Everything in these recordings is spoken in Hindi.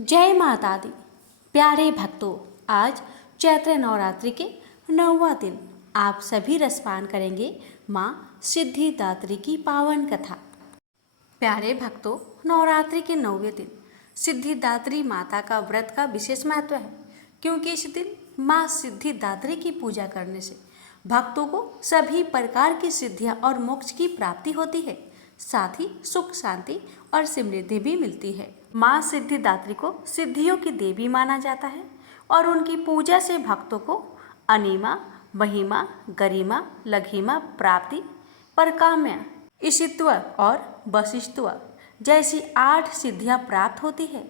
जय माता दी। प्यारे भक्तों, आज चैत्र नवरात्रि के 9वां दिन आप सभी रसपान करेंगे माँ सिद्धिदात्री की पावन कथा। प्यारे भक्तों, नवरात्रि के 9वें दिन सिद्धिदात्री माता का व्रत का विशेष महत्व है, क्योंकि इस दिन माँ सिद्धिदात्री की पूजा करने से भक्तों को सभी प्रकार की सिद्धियाँ और मोक्ष की प्राप्ति होती है, साथ ही सुख शांति और समृद्धि भी मिलती है। माँ सिद्धिदात्री को सिद्धियों की देवी माना जाता है और उनकी पूजा से भक्तों को अनिमा, महिमा, गरिमा, लघिमा, प्राप्ति, परकाम्य, ईशित्व और वशिष्ठत्व जैसी 8 सिद्धियां प्राप्त होती है।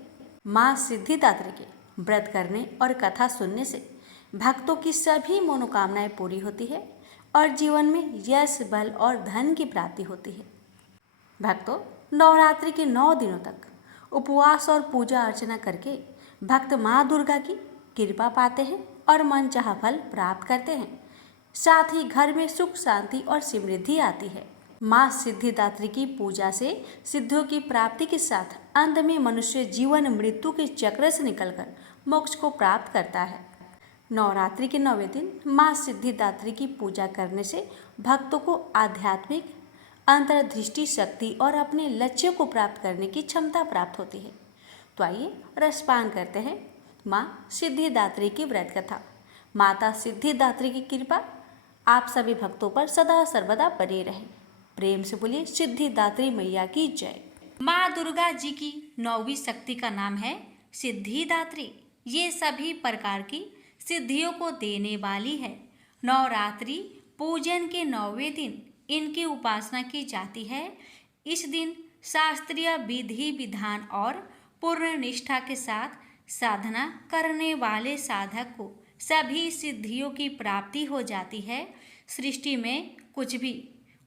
माँ सिद्धिदात्री के व्रत करने और कथा सुनने से भक्तों की सभी मनोकामनाएं पूरी होती है और जीवन में यश, बल और धन की प्राप्ति होती है। भक्तों, नवरात्रि के 9 दिनों तक उपवास और पूजा अर्चना करके भक्त माँ दुर्गा की कृपा पाते हैं और मनचाहा फल प्राप्त करते हैं। साथ ही घर में सुख शांति और समृद्धि आती है। माँ सिद्धिदात्री की पूजा से सिद्धियों की प्राप्ति के साथ अंत में मनुष्य जीवन मृत्यु के चक्र से निकलकर मोक्ष को प्राप्त करता है। नवरात्रि के 9वें दिन माँ सिद्धिदात्री की पूजा करने से भक्तों को आध्यात्मिक अंतर्दृष्टि शक्ति और अपने लक्ष्य को प्राप्त करने की क्षमता प्राप्त होती है। तो आइए रसपान करते हैं माँ सिद्धिदात्री की व्रत कथा। माता सिद्धिदात्री की कृपा आप सभी भक्तों पर सदा सर्वदा बनी रहे। प्रेम से बोलिए सिद्धिदात्री मैया की जय। माँ दुर्गा जी की 9वीं शक्ति का नाम है सिद्धिदात्री। ये सभी प्रकार की सिद्धियों को देने वाली है। नवरात्रि पूजन के 9वें दिन इनकी उपासना की जाती है। इस दिन शास्त्रीय विधि विधान और पूर्ण निष्ठा के साथ साधना करने वाले साधक को सभी सिद्धियों की प्राप्ति हो जाती है। सृष्टि में कुछ भी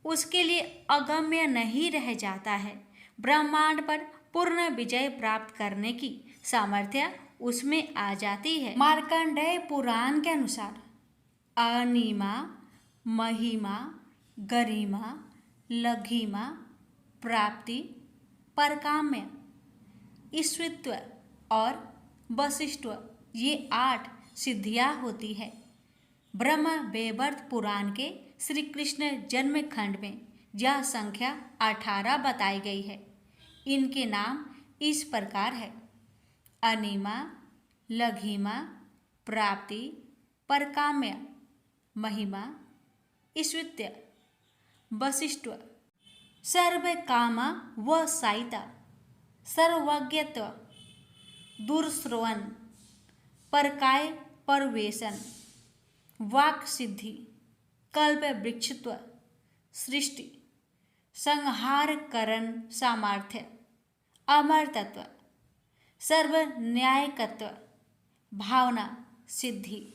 उसके लिए अगम्य नहीं रह जाता है। ब्रह्मांड पर पूर्ण विजय प्राप्त करने की सामर्थ्य उसमें आ जाती है। मार्कंडेय पुराण के अनुसार अनिमा, महिमा, गरिमा, लघिमा, प्राप्ति, परकाम्य, ईश्वरत्व और वशिष्ठत्व ये 8 सिद्धियां होती है। ब्रह्म वैवर्त पुराण के श्री कृष्ण जन्म खंड में यह संख्या 18 बताई गई है। इनके नाम इस प्रकार है: अनिमा, लघिमा, प्राप्ति, परकाम्य, महिमा, ईश्वरत्व, वशिष्ठत्व, सर्वकाम व सायिता, सर्वज्ञत्व, दुर्श्रवण, परकाय परवेशन, वाक् सिद्धि, कल्प वृक्षत्व, सृष्टि, संहार करण सामर्थ्य, अमरतत्व, सर्व न्यायकत्व, भावना सिद्धि।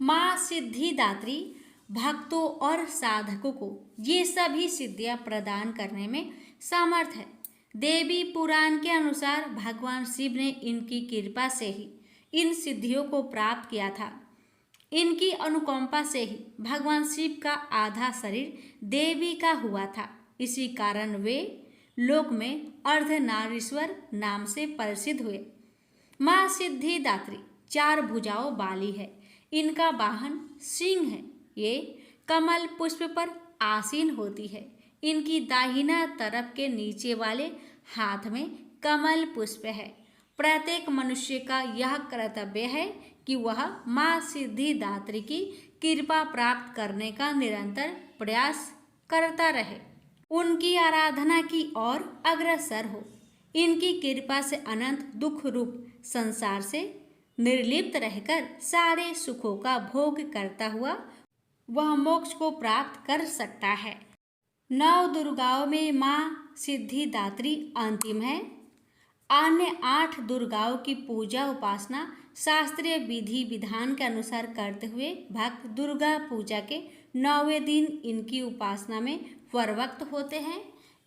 माँ सिद्धिदात्री भक्तों और साधकों को ये सभी सिद्धियां प्रदान करने में समर्थ है। देवी पुराण के अनुसार भगवान शिव ने इनकी कृपा से ही इन सिद्धियों को प्राप्त किया था। इनकी अनुकंपा से ही भगवान शिव का आधा शरीर देवी का हुआ था। इसी कारण वे लोक में अर्धनारीश्वर नाम से प्रसिद्ध हुए। माँ सिद्धिदात्री 4 भुजाओं वाली है। इनका वाहन सिंह है। ये कमल पुष्प पर आसीन होती है। इनकी दाहिना तरफ के नीचे वाले हाथ में कमल पुष्प है। प्रत्येक मनुष्य का यह कर्तव्य है कि वह माँ सिद्धिदात्री की कृपा प्राप्त करने का निरंतर प्रयास करता रहे, उनकी आराधना की ओर अग्रसर हो। इनकी कृपा से अनंत दुख रूप संसार से निर्लिप्त रहकर सारे सुखों का भोग करता हुआ वह मोक्ष को प्राप्त कर सकता है। 9 दुर्गाओं में माँ सिद्धिदात्री अंतिम है। अन्य 8 दुर्गाओं की पूजा उपासना शास्त्रीय विधि विधान के अनुसार करते हुए भक्त दुर्गा पूजा के 9वें दिन इनकी उपासना में प्रवृत्त होते हैं।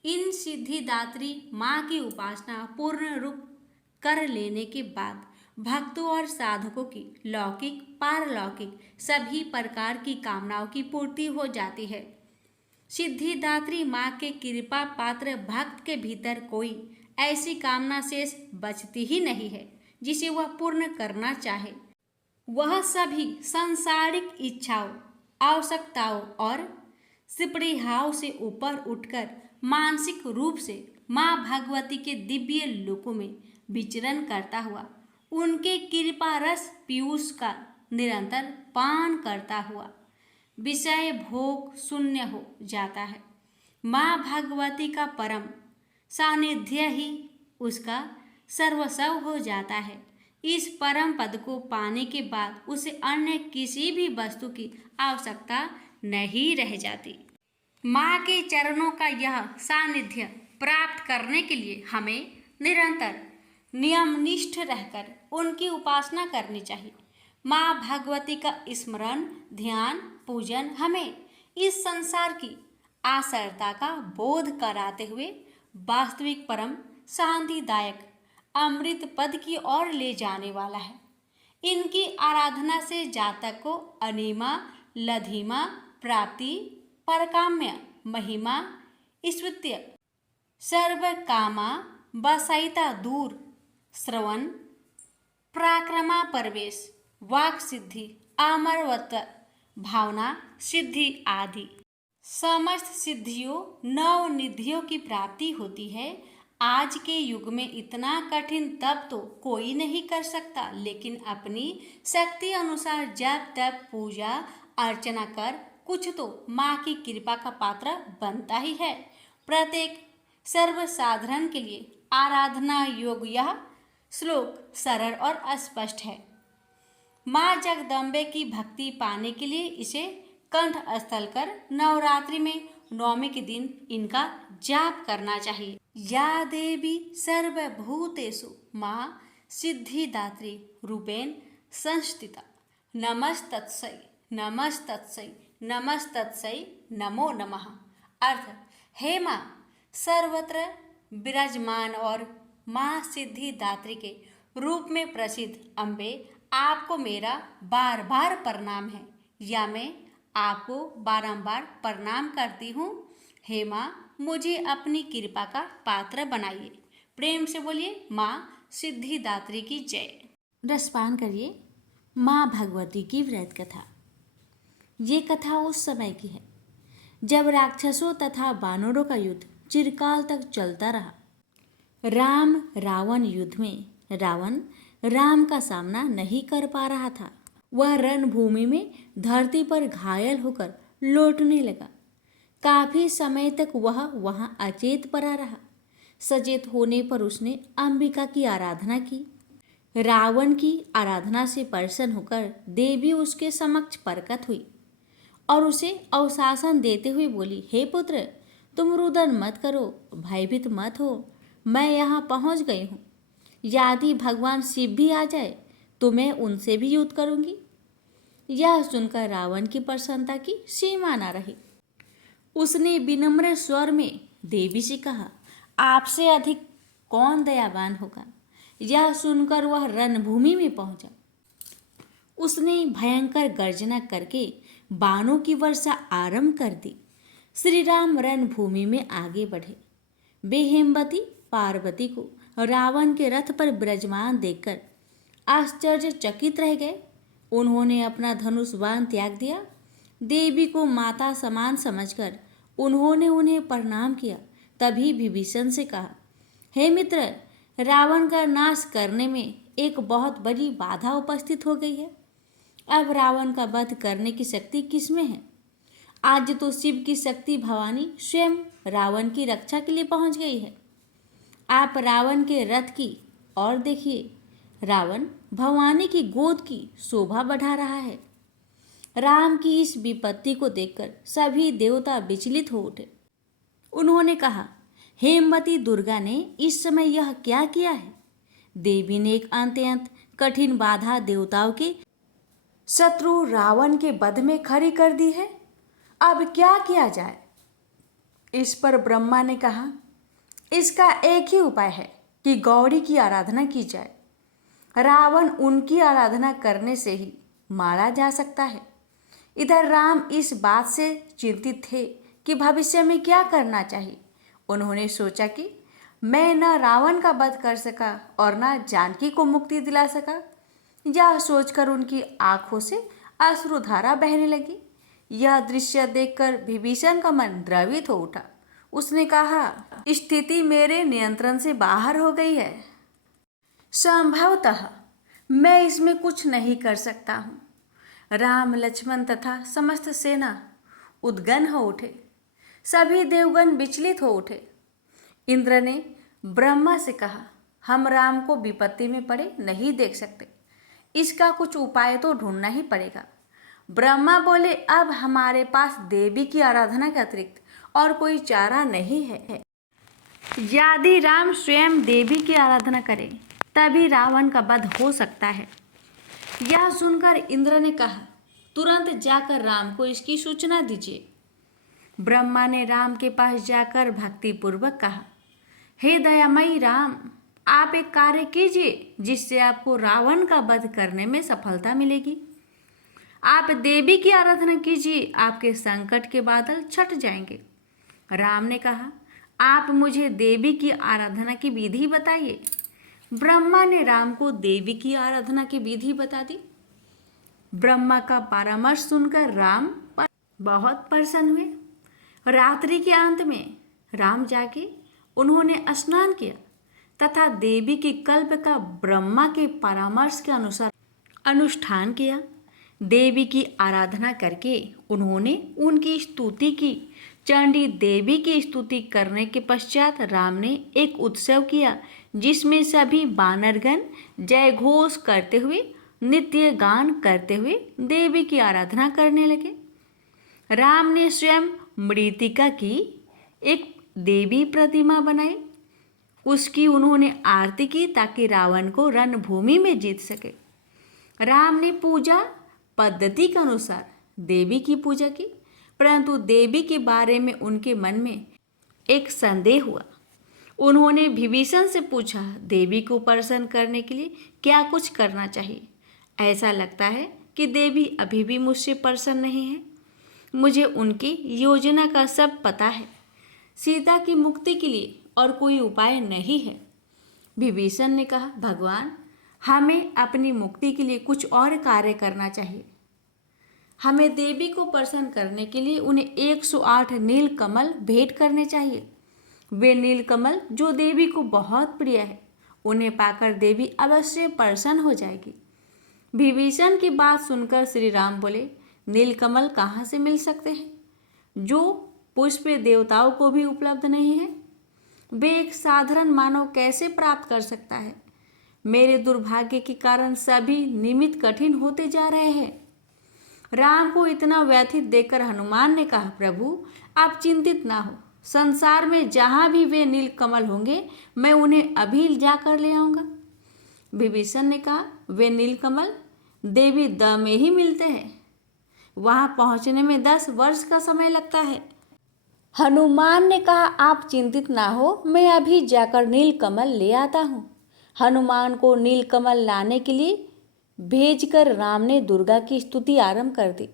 इन सिद्धिदात्री माँ की उपासना पूर्ण रूप कर लेने के बाद भक्तों और साधकों की लौकिक पारलौकिक सभी प्रकार की कामनाओं की पूर्ति हो जाती है। सिद्धिदात्री माँ के कृपा पात्र भक्त के भीतर कोई ऐसी कामना शेष बचती ही नहीं है जिसे वह पूर्ण करना चाहे। वह सभी सांसारिक इच्छाओं, आवश्यकताओं और स्पृहाओं से ऊपर उठकर मानसिक रूप से माँ भगवती के दिव्य लोकों में विचरण करता हुआ उनके कृपा रस पीयूष का निरंतर पान करता हुआ विषय भोग शून्य हो जाता है। माँ भगवती का परम सानिध्य ही उसका सर्वस्व हो जाता है। इस परम पद को पाने के बाद उसे अन्य किसी भी वस्तु की आवश्यकता नहीं रह जाती। माँ के चरणों का यह सानिध्य प्राप्त करने के लिए हमें निरंतर नियमनिष्ठ रहकर उनकी उपासना करनी चाहिए। माँ भगवती का स्मरण, ध्यान, पूजन हमें इस संसार की आसरता का बोध कराते हुए वास्तविक परम शांतिदायक अमृत पद की ओर ले जाने वाला है। इनकी आराधना से जातक को अनिमा, लधिमा, प्राप्ति, परकाम्य, महिमा, स्तुत्य, सर्व कामा, बसाइता दूर, श्रवण, पराक्रमा प्रवेश, वाक सिद्धि, अमरवत्व, भावना सिद्धि आदि समस्त सिद्धियों नव निधियों की प्राप्ति होती है। आज के युग में इतना कठिन तप तो कोई नहीं कर सकता, लेकिन अपनी शक्ति अनुसार जप तप पूजा अर्चना कर कुछ तो माँ की कृपा का पात्र बनता ही है। प्रत्येक सर्वसाधारण के लिए आराधना योग यह श्लोक सरल और स्पष्ट है। माँ जगदम्बे की भक्ति पाने के लिए इसे कंठ स्थल कर नवरात्रि में नवमी के दिन इनका जाप करना चाहिए। या देवी सर्वभूतेषु माँ सिद्धिदात्री रूपेण संस्थिता, नमस्तत्सै नमस्तत्सै नमस्तत्सै नमो नमः। अर्थ, हे माँ सर्वत्र विराजमान और माँ सिद्धिदात्री के रूप में प्रसिद्ध अम्बे, आपको मेरा बार बार प्रणाम है, या मैं आपको बारंबार प्रणाम करती हूँ। हे माँ मुझे अपनी कृपा का पात्र बनाइए। प्रेम से बोलिए माँ सिद्धिदात्री की जय। रसपान करिए माँ भगवती की व्रत कथा। ये कथा उस समय की है जब राक्षसों तथा वानरों का युद्ध चिरकाल तक चलता रहा। राम रावण युद्ध में रावण राम का सामना नहीं कर पा रहा था। वह रणभूमि में धरती पर घायल होकर लौटने लगा। काफी समय तक वह वहां अचेत पड़ा रहा। सचेत होने पर उसने अंबिका की आराधना की। रावण की आराधना से प्रसन्न होकर देवी उसके समक्ष प्रकट हुई और उसे अवशासन देते हुए बोली, हे पुत्र, तुम रुदन मत करो, भयभीत मत हो। मैं यहाँ पहुँच गई हूँ। यदि भगवान शिव भी आ जाए तो मैं उनसे भी युद्ध करूँगी। यह सुनकर रावण की प्रसन्नता की सीमा न रही। उसने विनम्र स्वर में देवी से कहा, आपसे अधिक कौन दयावान होगा। यह सुनकर वह रणभूमि में पहुंचा। उसने भयंकर गर्जना करके बाणों की वर्षा आरंभ कर दी। श्री राम रणभूमि में आगे बढ़े। वे हेमवती पार्वती को रावण के रथ पर विराजमान देखकर आश्चर्यचकित रह गए। उन्होंने अपना धनुष बाण त्याग दिया। देवी को माता समान समझकर उन्होंने उन्हें प्रणाम किया। तभी विभीषण से कहा, हे मित्र, रावण का नाश करने में एक बहुत बड़ी बाधा उपस्थित हो गई है। अब रावण का वध करने की शक्ति किसमें है? आज तो शिव की शक्ति भवानी स्वयं रावण की रक्षा के लिए पहुंच गई है। आप रावण के रथ की ओर देखिए। रावण भवानी की गोद की शोभा बढ़ा रहा है। राम की इस विपत्ति को देखकर सभी देवता विचलित हो उठे। उन्होंने कहा, हेमवती दुर्गा ने इस समय यह क्या किया है? देवी ने एक अत्यंत कठिन बाधा देवताओं के शत्रु रावण के वध में खड़ी कर दी है। अब क्या किया जाए? इस पर ब्रह्मा ने कहा, इसका एक ही उपाय है कि गौरी की आराधना की जाए। रावण उनकी आराधना करने से ही मारा जा सकता है। इधर राम इस बात से चिंतित थे कि भविष्य में क्या करना चाहिए। उन्होंने सोचा कि मैं न रावण का वध कर सका और न जानकी को मुक्ति दिला सका। यह सोचकर उनकी आंखों से अश्रुधारा बहने लगी। यह दृश्य देखकर विभीषण का मन द्रवित हो उठा। उसने कहा, स्थिति मेरे नियंत्रण से बाहर हो गई है। संभवतः मैं इसमें कुछ नहीं कर सकता हूँ। राम, लक्ष्मण तथा समस्त सेना उद्गन हो उठे। सभी देवगण विचलित हो उठे। इंद्र ने ब्रह्मा से कहा, हम राम को विपत्ति में पड़े नहीं देख सकते, इसका कुछ उपाय तो ढूंढना ही पड़ेगा। ब्रह्मा बोले, अब हमारे पास देवी की आराधना के अतिरिक्त और कोई चारा नहीं है। यदि राम स्वयं देवी की आराधना करें तभी रावण का वध हो सकता है। यह सुनकर इंद्र ने कहा, तुरंत जाकर राम को इसकी सूचना दीजिए। ब्रह्मा ने राम के पास जाकर भक्तिपूर्वक कहा, हे दयामयी राम, आप एक कार्य कीजिए जिससे आपको रावण का वध करने में सफलता मिलेगी। आप देवी की आराधना कीजिए, आपके संकट के बादल छट जाएंगे। राम ने कहा, आप मुझे देवी की आराधना की विधि बताइए। ब्रह्मा ने राम को देवी की आराधना की विधि बता दी। ब्रह्मा का परामर्श सुनकर राम बहुत प्रसन्न हुए। रात्रि के अंत में राम जागे, उन्होंने स्नान किया तथा देवी के कल्प का ब्रह्मा के परामर्श के अनुसार अनुष्ठान किया। देवी की आराधना करके उन्होंने उनकी स्तुति की। चंडी देवी की स्तुति करने के पश्चात राम ने एक उत्सव किया जिसमें सभी वानरगण जय घोष करते हुए, नित्य गान करते हुए देवी की आराधना करने लगे। राम ने स्वयं मृत्तिका की एक देवी प्रतिमा बनाई। उसकी उन्होंने आरती की ताकि रावण को रणभूमि में जीत सके। राम ने पूजा पद्धति के अनुसार देवी की पूजा की, परंतु देवी के बारे में उनके मन में एक संदेह हुआ। उन्होंने विभीषण से पूछा, देवी को प्रसन्न करने के लिए क्या कुछ करना चाहिए? ऐसा लगता है कि देवी अभी भी मुझसे प्रसन्न नहीं है। मुझे उनकी योजना का सब पता है। सीता की मुक्ति के लिए और कोई उपाय नहीं है। विभीषण ने कहा, भगवान, हमें अपनी मुक्ति के लिए कुछ और कार्य करना चाहिए। हमें देवी को प्रसन्न करने के लिए उन्हें 108 नील कमल भेंट करने चाहिए। वे नील कमल जो देवी को बहुत प्रिय है, उन्हें पाकर देवी अवश्य प्रसन्न हो जाएगी। विभीषण की बात सुनकर श्री राम बोले, नीलकमल कहाँ से मिल सकते हैं जो पुष्प देवताओं को भी उपलब्ध नहीं है? वे एक साधारण मानव कैसे प्राप्त कर सकता है? मेरे दुर्भाग्य के कारण सभी निमित्त कठिन होते जा रहे हैं। राम को इतना व्यथित देखकर हनुमान ने कहा, प्रभु आप चिंतित ना हो, संसार में जहाँ भी वे नीलकमल होंगे मैं उन्हें अभी जाकर ले आऊँगा। विभीषण ने कहा, वे नीलकमल देवी द में ही मिलते हैं, वहाँ पहुँचने में 10 वर्ष का समय लगता है। हनुमान ने कहा, आप चिंतित ना हो, मैं अभी जाकर नीलकमल ले आता हूँ। हनुमान को नीलकमल लाने के लिए भेजकर राम ने दुर्गा की स्तुति आरंभ कर दी।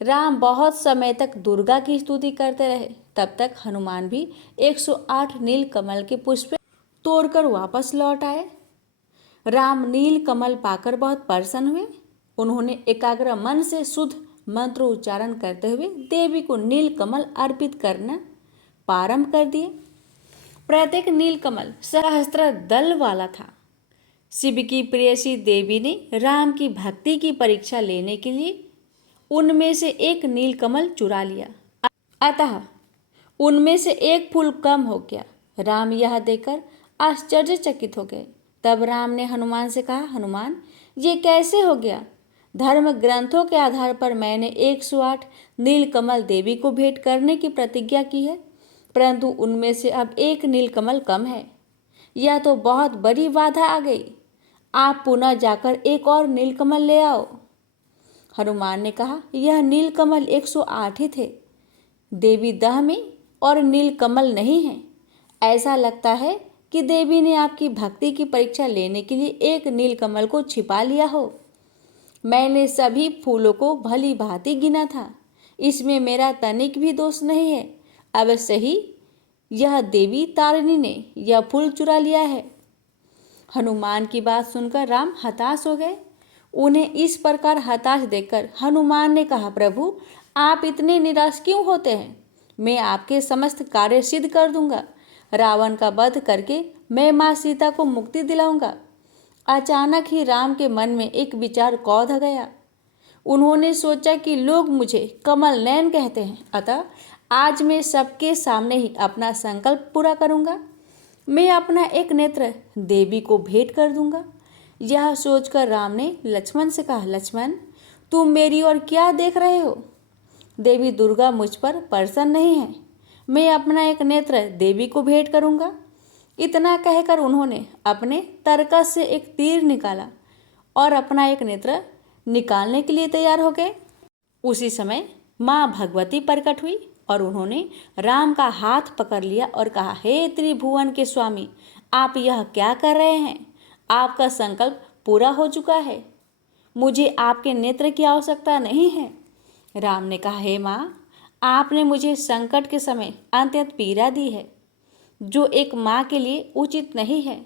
राम बहुत समय तक दुर्गा की स्तुति करते रहे। तब तक हनुमान भी 108 नीलकमल के पुष्प तोड़कर वापस लौट आए। राम नीलकमल पाकर बहुत प्रसन्न हुए। उन्होंने एकाग्र मन से शुद्ध मंत्र उच्चारण करते हुए देवी को नीलकमल अर्पित करना प्रारंभ कर दिए। प्रत्येक नीलकमल सहस्त्र दल वाला था। शिव की प्रेयसी देवी ने राम की भक्ति की परीक्षा लेने के लिए उनमें से एक नीलकमल चुरा लिया, अतः उनमें से एक फूल कम हो गया। राम यह देखकर आश्चर्यचकित हो गए। तब राम ने हनुमान से कहा, हनुमान ये कैसे हो गया? धर्म ग्रंथों के आधार पर मैंने 108 नीलकमल देवी को भेंट करने की प्रतिज्ञा की है, परंतु उनमें से अब एक नीलकमल कम है। यह तो बहुत बड़ी बाधा आ गई। आप पुनः जाकर एक और नीलकमल ले आओ। हनुमान ने कहा, यह नीलकमल 108 ही थे। देवी दह में और नीलकमल नहीं है। ऐसा लगता है कि देवी ने आपकी भक्ति की परीक्षा लेने के लिए एक नीलकमल को छिपा लिया हो। मैंने सभी फूलों को भली भांति गिना था, इसमें मेरा तनिक भी दोष नहीं है। अवश्य ही यह देवी तारिणी ने यह फूल चुरा लिया है। हनुमान की बात सुनकर राम हताश हो गए। उन्हें इस प्रकार हताश देखकर हनुमान ने कहा, प्रभु आप इतने निराश क्यों होते हैं? मैं आपके समस्त कार्य सिद्ध कर दूंगा। रावण का वध करके मैं माँ सीता को मुक्ति दिलाऊंगा। अचानक ही राम के मन में एक विचार कौंध गया। उन्होंने सोचा कि लोग मुझे कमल नयन कहते हैं, अतः आज मैं सबके सामने ही अपना संकल्प पूरा करूंगा। मैं अपना एक नेत्र देवी को भेंट कर दूंगा। यह सोचकर राम ने लक्ष्मण से कहा, लक्ष्मण तुम मेरी ओर क्या देख रहे हो? देवी दुर्गा मुझ पर प्रसन्न नहीं है। मैं अपना एक नेत्र देवी को भेंट करूंगा। इतना कहकर उन्होंने अपने तरकस से एक तीर निकाला और अपना एक नेत्र निकालने के लिए तैयार हो गए। उसी समय माँ भगवती प्रकट हुई और उन्होंने राम का हाथ पकड़ लिया और कहा, हे त्रिभुवन के स्वामी, आप यह क्या कर रहे हैं? आपका संकल्प पूरा हो चुका है। मुझे आपके नेत्र की आवश्यकता नहीं है। राम ने कहा, हे माँ, आपने मुझे संकट के समय अत्यंत पीड़ा दी है, जो एक माँ के लिए उचित नहीं है।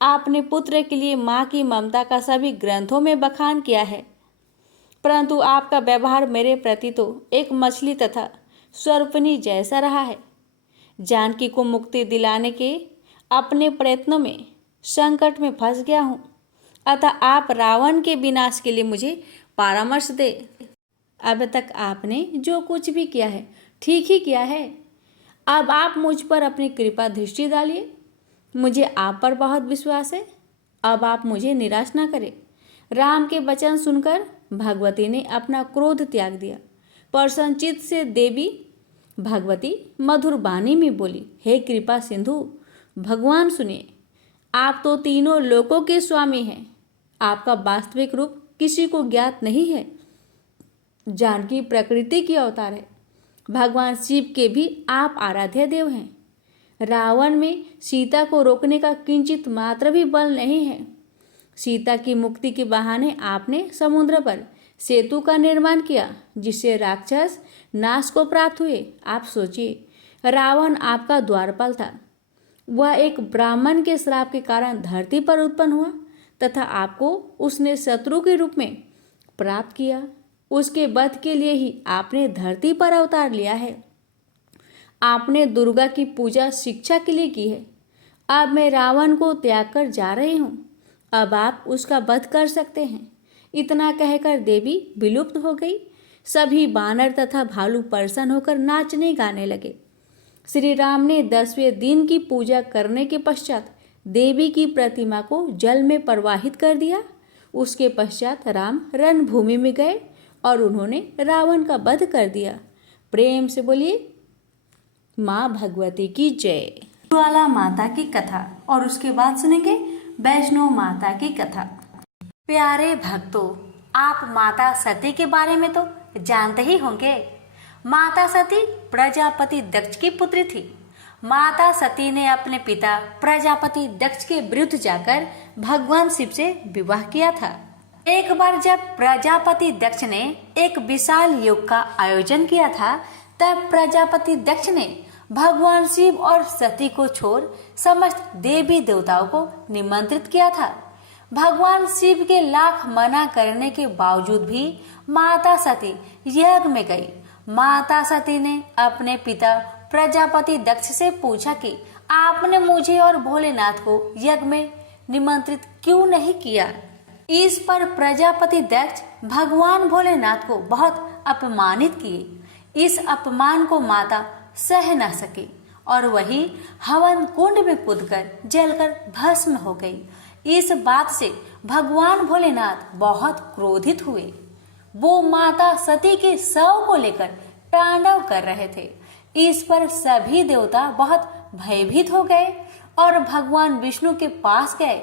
आपने पुत्र के लिए माँ की ममता का सभी ग्रंथों में बखान किया है, परंतु आपका व्यवहार मेरे प्रति तो एक मछली तथा सर्पनी जैसा रहा है। जानकी को मुक्ति दिलाने के अपने प्रयत्नों में संकट में फंस गया हूँ, अतः आप रावण के विनाश के लिए मुझे परामर्श दे। अब तक आपने जो कुछ भी किया है ठीक ही किया है। अब आप मुझ पर अपनी कृपा दृष्टि डालिए। मुझे आप पर बहुत विश्वास है। अब आप मुझे निराश ना करें। राम के वचन सुनकर भगवती ने अपना क्रोध त्याग दिया। प्रसन्नचित्त से देवी भगवती मधुर वाणी में बोली, हे कृपा सिंधु, भगवान सुनिए। आप तो तीनों लोकों के स्वामी हैं। आपका वास्तविक रूप किसी को ज्ञात नहीं है। जानकी प्रकृति की अवतार है। भगवान शिव के भी आप आराध्य देव हैं। रावण में सीता को रोकने का किंचित मात्र भी बल नहीं है। सीता की मुक्ति के बहाने आपने समुद्र पर सेतु का निर्माण किया, जिससे राक्षस नाश को प्राप्त हुए। आप सोचिए, रावण आपका द्वारपाल था। वह एक ब्राह्मण के श्राप के कारण धरती पर उत्पन्न हुआ तथा आपको उसने शत्रु के रूप में प्राप्त किया। उसके वध के लिए ही आपने धरती पर अवतार लिया है। आपने दुर्गा की पूजा शिक्षा के लिए की है। अब मैं रावण को त्याग कर जा रही हूँ। अब आप उसका वध कर सकते हैं। इतना कहकर देवी विलुप्त हो गई। सभी बानर तथा भालू प्रसन्न होकर नाचने गाने लगे। श्री राम ने 10वें दिन की पूजा करने के पश्चात देवी की प्रतिमा को जल में प्रवाहित कर दिया। उसके पश्चात राम रणभूमि में गए और उन्होंने रावण का वध कर दिया। प्रेम से बोलिए माँ भगवती की जय। ज्वाला माता की कथा और उसके बाद सुनेंगे वैष्णो माता की कथा। प्यारे भक्तों, आप माता सती के बारे में तो जानते ही होंगे। माता सती प्रजापति दक्ष की पुत्री थी। माता सती ने अपने पिता प्रजापति दक्ष के विरुद्ध जाकर भगवान शिव से विवाह किया था। एक बार जब प्रजापति दक्ष ने एक विशाल योग का आयोजन किया था, तब प्रजापति दक्ष ने भगवान शिव और सती को छोड़ समस्त देवी देवताओं को निमंत्रित किया था। भगवान शिव के लाख मना करने के बावजूद भी माता सती यज्ञ में गई। माता सती ने अपने पिता प्रजापति दक्ष से पूछा कि आपने मुझे और भोलेनाथ को यज्ञ में निमंत्रित क्यों नहीं किया। इस पर प्रजापति दक्ष भगवान भोलेनाथ को बहुत अपमानित किए। इस अपमान को माता सह न सकी और वही हवन कुंड में कूदकर जलकर भस्म हो गई। इस बात से भगवान भोलेनाथ बहुत क्रोधित हुए। वो माता सती के शव को लेकर तांडव कर रहे थे। इस पर सभी देवता बहुत भयभीत हो गए और भगवान विष्णु के पास गए।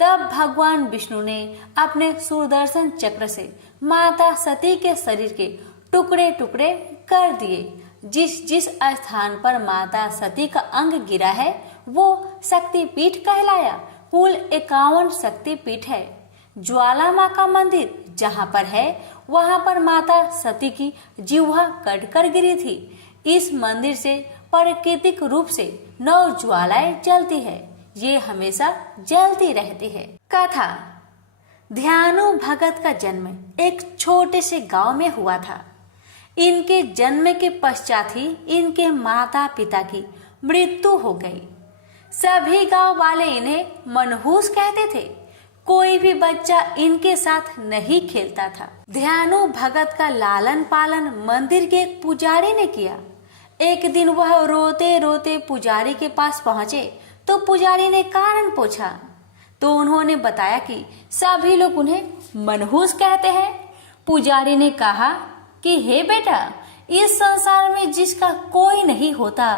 तब भगवान विष्णु ने अपने सुदर्शन चक्र से माता सती के शरीर के टुकड़े टुकड़े कर दिए। जिस जिस स्थान पर माता सती का अंग गिरा है वो शक्तिपीठ कहलाया। कुल 51 शक्तिपीठ है। ज्वाला माँ का मंदिर जहाँ पर है वहाँ पर माता सती की जिह्वा कटकर गिरी थी। इस मंदिर से प्राकृतिक रूप से 9 ज्वालाएं जलती है। ये हमेशा जलती रहती है। कथा। ध्यानु भगत का जन्म एक छोटे से गांव में हुआ था। इनके जन्म के पश्चात ही इनके माता पिता की मृत्यु हो गई। सभी गांव वाले इन्हें मनहूस कहते थे। कोई भी बच्चा इनके साथ नहीं खेलता था। ध्यानु भगत का लालन पालन मंदिर के एक पुजारी ने किया। एक दिन वह रोते रोते पुजारी के पास पहुंचे तो पुजारी ने कारण पूछा तो उन्होंने बताया कि सभी लोग उन्हें मनहूस कहते हैं। पुजारी ने कहा कि हे बेटा, इस संसार में जिसका कोई नहीं होता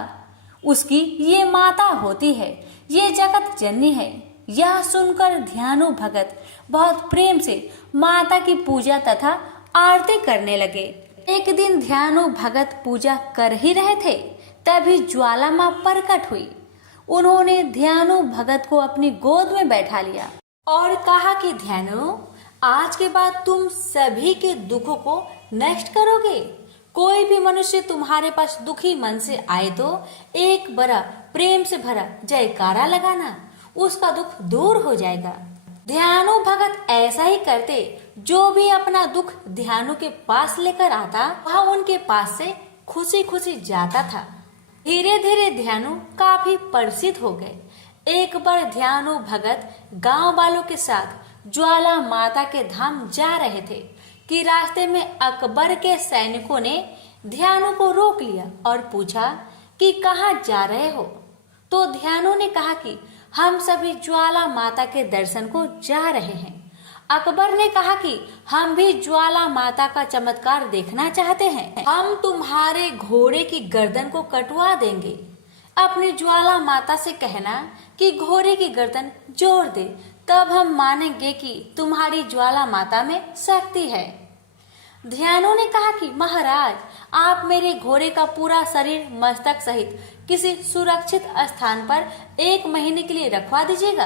उसकी ये माता होती है, ये जगत जननी है। यह सुनकर ध्यानु भगत बहुत प्रेम से माता की पूजा तथा आरती करने लगे। एक दिन ध्यानु भगत पूजा कर ही रहे थे, तभी ज्वाला मां प्रकट हुई। उन्होंने ध्यानु भगत को अपनी गोद में बैठा लिया और कहा कि ध्यानु, आज के बाद तुम सभी के दुखों को नष्ट करोगे। कोई भी मनुष्य तुम्हारे पास दुखी मन से आए तो एक बड़ा प्रेम से भरा जयकारा लगाना, उसका दुख दूर हो जाएगा। ध्यानु भगत ऐसा ही करते। जो भी अपना दुख ध्यानु के पास लेकर आता वह उनके पास से खुशी खुशी जाता था। धीरे धीरे ध्यानु काफी प्रसिद्ध हो गए। एक बार ध्यानु भगत गांव वालों के साथ ज्वाला माता के धाम जा रहे थे कि रास्ते में अकबर के सैनिकों ने ध्यानु को रोक लिया और पूछा कि कहाँ जा रहे हो। तो ध्यानु ने कहा कि हम सभी ज्वाला माता के दर्शन को जा रहे हैं। अकबर ने कहा कि हम भी ज्वाला माता का चमत्कार देखना चाहते हैं। हम तुम्हारे घोड़े की गर्दन को कटवा देंगे। अपनी ज्वाला माता से कहना कि घोड़े की गर्दन जोड़ दे, तब हम मानेंगे कि तुम्हारी ज्वाला माता में शक्ति है। ध्यानु ने कहा कि महाराज, आप मेरे घोड़े का पूरा शरीर मस्तक सहित किसी सुरक्षित स्थान पर 1 महीने के लिए रखवा दीजिएगा।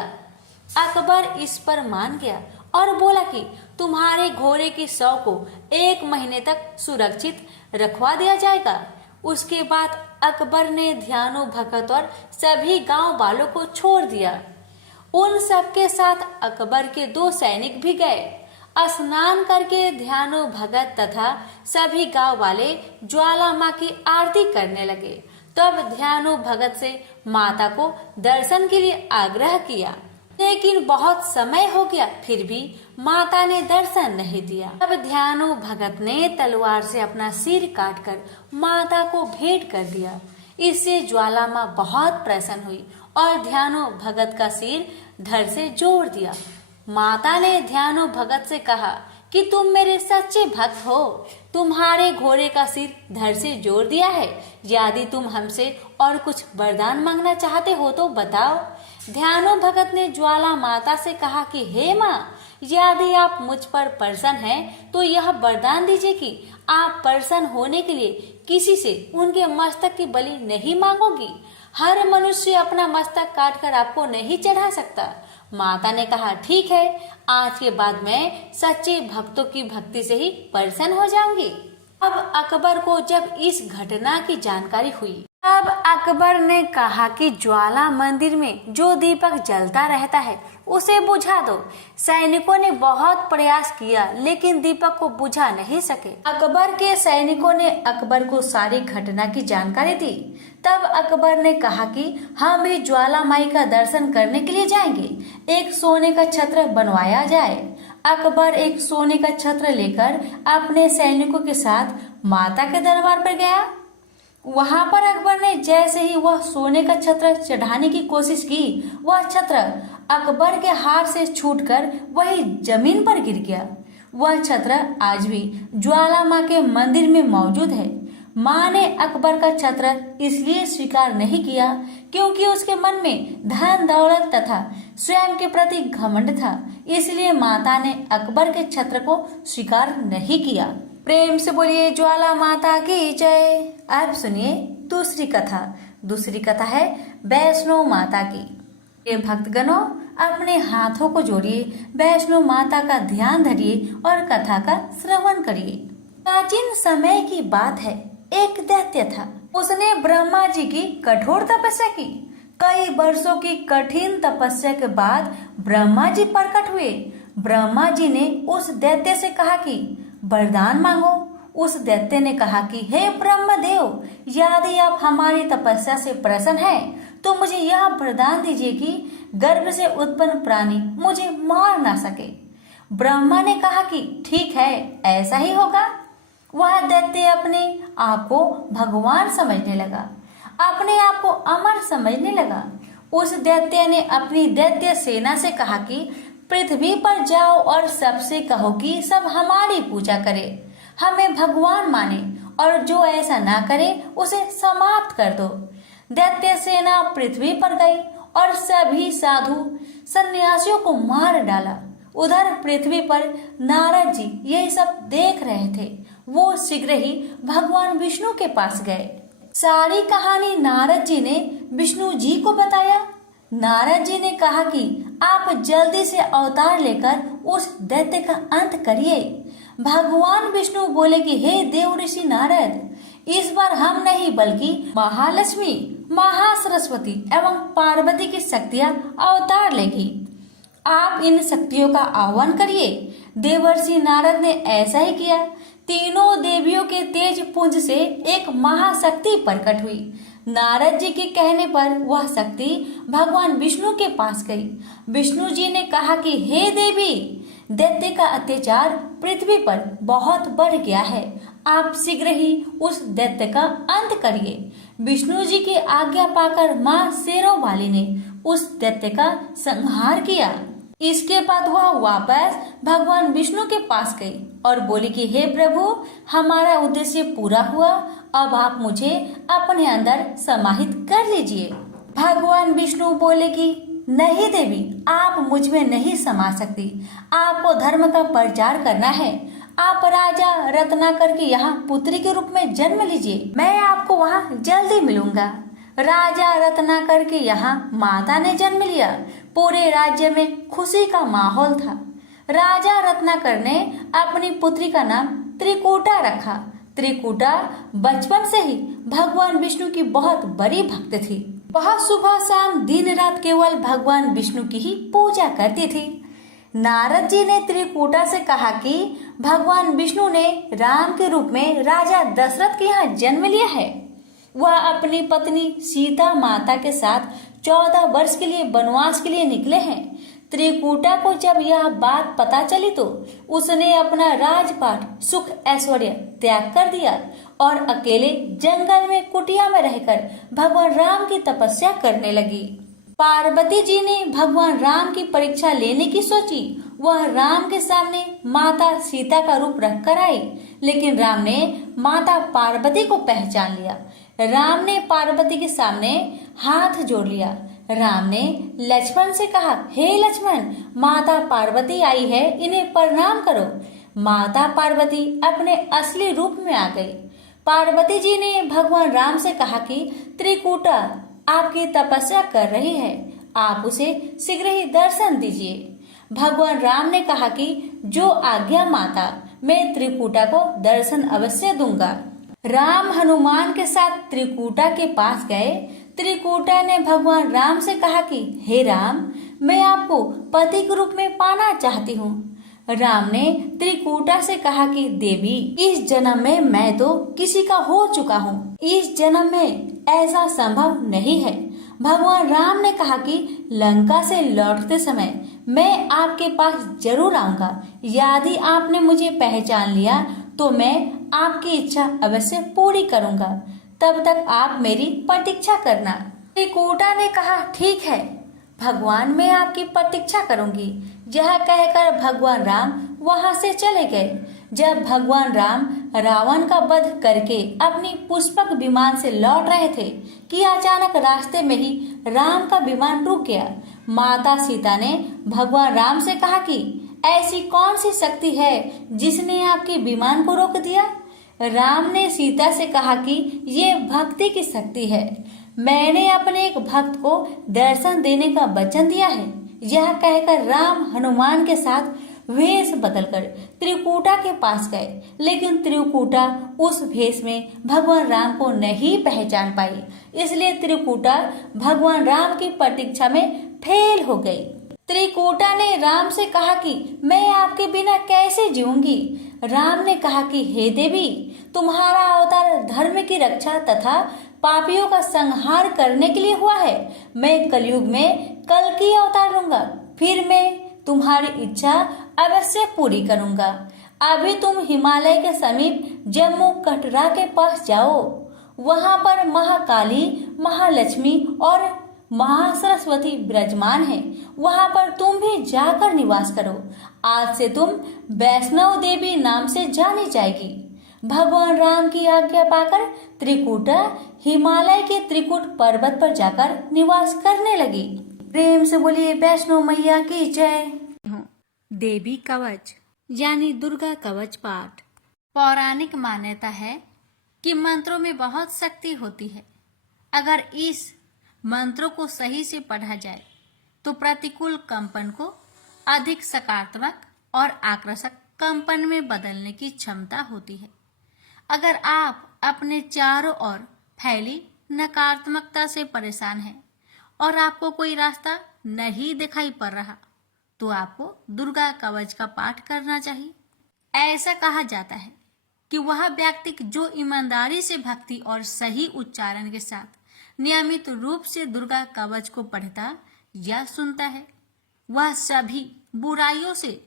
अकबर इस पर मान गया और बोला कि तुम्हारे घोड़े की शव को 1 महीने तक सुरक्षित रखवा दिया जाएगा। उसके बाद अकबर ने ध्यानु भगत और सभी गांव वालों को छोड़ दिया। उन सबके साथ अकबर के 2 सैनिक भी गए। स्नान करके ध्यानु भगत तथा सभी गांव वाले ज्वाला मां की आरती करने लगे। तब ध्यानु भगत से माता को दर्शन के लिए आग्रह किया, लेकिन बहुत समय हो गया, फिर भी माता ने दर्शन नहीं दिया। तब ध्यानु भगत ने तलवार से अपना सिर काटकर माता को भेंट कर दिया। इससे ज्वाला मां बहुत प्रसन्न हुई और ध्यानु भगत का सिर धड़ से जोड़ दिया। माता ने ध्यानु भगत से कहा कि तुम मेरे सच्चे भक्त हो, तुम्हारे घोड़े का सिर धड़ से जोड़ दिया है। यदि तुम हमसे और कुछ वरदान मांगना चाहते हो तो बताओ। ध्यानु भगत ने ज्वाला माता से कहा कि हे माँ, यदि आप मुझ पर प्रसन्न हैं तो यह वरदान दीजिए कि आप प्रसन्न होने के लिए किसी से उनके मस्तक की बलि नहीं मांगोगी। हर मनुष्य अपना मस्तक काटकर आपको नहीं चढ़ा सकता। माता ने कहा ठीक है, आज के बाद मैं सच्चे भक्तों की भक्ति से ही प्रसन्न हो जाऊंगी। अब अकबर को जब इस घटना की जानकारी हुई, तब अकबर ने कहा कि ज्वाला मंदिर में जो दीपक जलता रहता है उसे बुझा दो। सैनिकों ने बहुत प्रयास किया लेकिन दीपक को बुझा नहीं सके। अकबर के सैनिकों ने अकबर को सारी घटना की जानकारी दी। तब अकबर ने कहा कि हम भी ज्वाला माई का दर्शन करने के लिए जाएंगे। एक सोने का छत्र बनवाया जाए। अकबर एक सोने का छत्र लेकर अपने सैनिकों के साथ माता के दरबार पर गया। वहां पर अकबर ने जैसे ही वह सोने का छत्र चढ़ाने की कोशिश की, वह छत्र अकबर के हाथ से छूटकर वही जमीन पर गिर गया। वह छत्र आज भी ज्वाला मां के मंदिर में मौजूद है। मां ने अकबर का छत्र इसलिए स्वीकार नहीं किया क्योंकि उसके मन में धन दौलत तथा स्वयं के प्रति घमंड था। इसलिए माता ने अकबर के छत्र को स्वीकार नहीं किया। प्रेम से बोलिए ज्वाला माता की जय। अब सुनिए दूसरी कथा। दूसरी कथा है वैष्णो माता की। ये भक्तगणों, अपने हाथों को जोड़िए, वैष्णो माता का ध्यान धरिए और कथा का श्रवण करिए। प्राचीन समय की बात है। एक दैत्य था। उसने ब्रह्मा जी की कठोर तपस्या की। कई वर्षों की कठिन तपस्या के बाद ब्रह्मा जी प्रकट हुए। ब्रह्मा जी ने उस दैत्य से कहा कि वरदान मांगो। उस दैत्य ने कहा कि हे ब्रह्मदेव, यदि आप हमारी तपस्या से प्रसन्न हैं तो मुझे यह वरदान दीजिए कि गर्भ से उत्पन्न प्राणी मुझे मार ना सके। ब्रह्मा ने कहा कि ठीक है, ऐसा ही होगा। वह दैत्य अपने आप को भगवान समझने लगा, अपने आप को अमर समझने लगा। उस दैत्य ने अपनी दैत्य सेना से कहा कि पृथ्वी पर जाओ और सबसे कहो कि सब हमारी पूजा करे, हमें भगवान माने, और जो ऐसा ना करे उसे समाप्त कर दो। दैत्य सेना पृथ्वी पर गई और सभी साधु सन्यासियों को मार डाला। उधर पृथ्वी पर नारद जी यही सब देख रहे थे। वो शीघ्र ही भगवान विष्णु के पास गए। सारी कहानी नारद जी ने विष्णु जी को बताया। नारद जी ने कहा कि आप जल्दी से अवतार लेकर उस दैत्य का अंत करिए। भगवान विष्णु बोले कि हे देव ऋषि नारद, इस बार हम नहीं बल्कि महालक्ष्मी, महासरस्वती एवं पार्वती की शक्तियां अवतार लेगी। आप इन शक्तियों का आह्वान करिए। देवर्षि नारद ने ऐसा ही किया। तीनों देवियों के तेज पुंज से एक महाशक्ति प्रकट हुई। नारद जी के कहने पर वह शक्ति भगवान विष्णु के पास गई। विष्णु जी ने कहा कि हे देवी, दैत्य का अत्याचार पृथ्वी पर बहुत बढ़ गया है, आप शीघ्र ही उस दैत्य का अंत करिए। विष्णु जी की आज्ञा पाकर माँ शेरों वाली ने उस दैत्य का संहार किया। इसके बाद वह वापस भगवान विष्णु के पास गई और बोली कि हे प्रभु, हमारा उद्देश्य पूरा हुआ, अब आप मुझे अपने अंदर समाहित कर लीजिए। भगवान विष्णु बोले कि नहीं देवी, आप मुझ में नहीं समा सकती, आपको धर्म का प्रचार करना है। आप राजा रत्नाकर की यहाँ पुत्री के रूप में जन्म लीजिए, मैं आपको वहाँ जल्दी मिलूंगा। राजा रत्नाकर के यहाँ माता ने जन्म लिया। पूरे राज्य में खुशी का माहौल था। राजा रत्नाकर ने अपनी पुत्री का नाम त्रिकूटा रखा। त्रिकूटा बचपन से ही भगवान विष्णु की बहुत बड़ी भक्त थी। वह सुबह शाम दिन रात केवल भगवान विष्णु की ही पूजा करती थी। नारद जी ने त्रिकूटा से कहा कि भगवान विष्णु ने राम के रूप में राजा दशरथ के यहाँ जन्म लिया है। वह अपनी पत्नी सीता माता के साथ 14 वर्ष के लिए वनवास के लिए निकले हैं। त्रिकूटा को जब यह बात पता चली तो उसने अपना राजपाट सुख ऐश्वर्य त्याग कर दिया और अकेले जंगल में कुटिया में रहकर भगवान राम की तपस्या करने लगी। पार्वती जी ने भगवान राम की परीक्षा लेने की सोची। वह राम के सामने माता सीता का रूप रखकर आई, लेकिन राम ने माता पार्वती को पहचान लिया। राम ने पार्वती के सामने हाथ जोड़ लिया। राम ने लक्ष्मण से कहा, हे लक्ष्मण, माता पार्वती आई है, इन्हें प्रणाम करो। माता पार्वती अपने असली रूप में आ गई। पार्वती जी ने भगवान राम से कहा कि त्रिकूटा आपकी तपस्या कर रही है, आप उसे शीघ्र ही दर्शन दीजिए। भगवान राम ने कहा कि जो आज्ञा माता, मैं त्रिकूटा को दर्शन अवश्य दूंगा। राम हनुमान के साथ त्रिकूटा के पास गए। त्रिकूटा ने भगवान राम से कहा कि हे राम, मैं आपको पति के रूप में पाना चाहती हूँ। राम ने त्रिकूटा से कहा कि देवी, इस जन्म में मैं तो किसी का हो चुका हूँ, इस जन्म में ऐसा संभव नहीं है। भगवान राम ने कहा कि लंका से लौटते समय मैं आपके पास जरूर आऊंगा। यदि आपने मुझे पहचान लिया तो मैं आपकी इच्छा अवश्य पूरी करूंगा, तब तक आप मेरी प्रतीक्षा करना। त्रिकूटा ने कहा ठीक है भगवान, मैं आपकी प्रतीक्षा करूंगी। यह कहकर भगवान राम वहां से चले गए। जब भगवान राम रावण का वध करके अपनी पुष्पक विमान से लौट रहे थे कि अचानक रास्ते में ही राम का विमान रुक गया। माता सीता ने भगवान राम से कहा कि ऐसी कौन सी शक्ति है जिसने आपके विमान को रोक दिया। राम ने सीता से कहा कि ये भक्ति की शक्ति है, मैंने अपने एक भक्त को दर्शन देने का वचन दिया है। यह कहकर राम हनुमान के साथ वेश बदलकर त्रिकूटा के पास गए, लेकिन त्रिकूटा उस भेष में भगवान राम को नहीं पहचान पाई, इसलिए त्रिकूटा भगवान राम की प्रतीक्षा में फेल हो गई। त्रिकूटा ने राम से कहा कि मैं आपके बिना कैसे जीऊंगी। राम ने कहा कि हे देवी, तुम्हारा अवतार धर्म की रक्षा तथा पापियों का संहार करने के लिए हुआ है। मैं कलयुग में कल्कि अवतार लूंगा, फिर मैं तुम्हारी इच्छा अवश्य पूरी करूंगा। अभी तुम हिमालय के समीप जम्मू कटरा के पास जाओ, वहां पर महाकाली, महालक्ष्मी और महासरस्वती विराजमान है, वहां पर तुम भी जाकर निवास करो। आज से तुम वैष्णव देवी नाम से जानी जाएगी। भगवान राम की आज्ञा पाकर त्रिकूटा हिमालय के त्रिकुट पर्वत पर जाकर निवास करने लगी। प्रेम से बोलिए वैष्णो मैया की जय। देवी कवच यानी दुर्गा कवच पाठ। पौराणिक मान्यता है कि मंत्रों में बहुत शक्ति होती है। अगर इस मंत्रों को सही से पढ़ा जाए तो प्रतिकूल कंपन को अधिक सकारात्मक और आकर्षक कंपन में बदलने की क्षमता होती है। अगर आप अपने चारों ओर फैली नकारात्मकता से परेशान हैं और आपको कोई रास्ता नहीं दिखाई पड़ रहा, तो आपको दुर्गा कवच का पाठ करना चाहिए। ऐसा कहा जाता है कि वह व्यक्ति जो ईमानदारी से भक्ति और सही उच्चारण के साथ नियमित रूप से दुर्गा कवच को पढ़ता या सुनता है, वह सभी बुराइयों से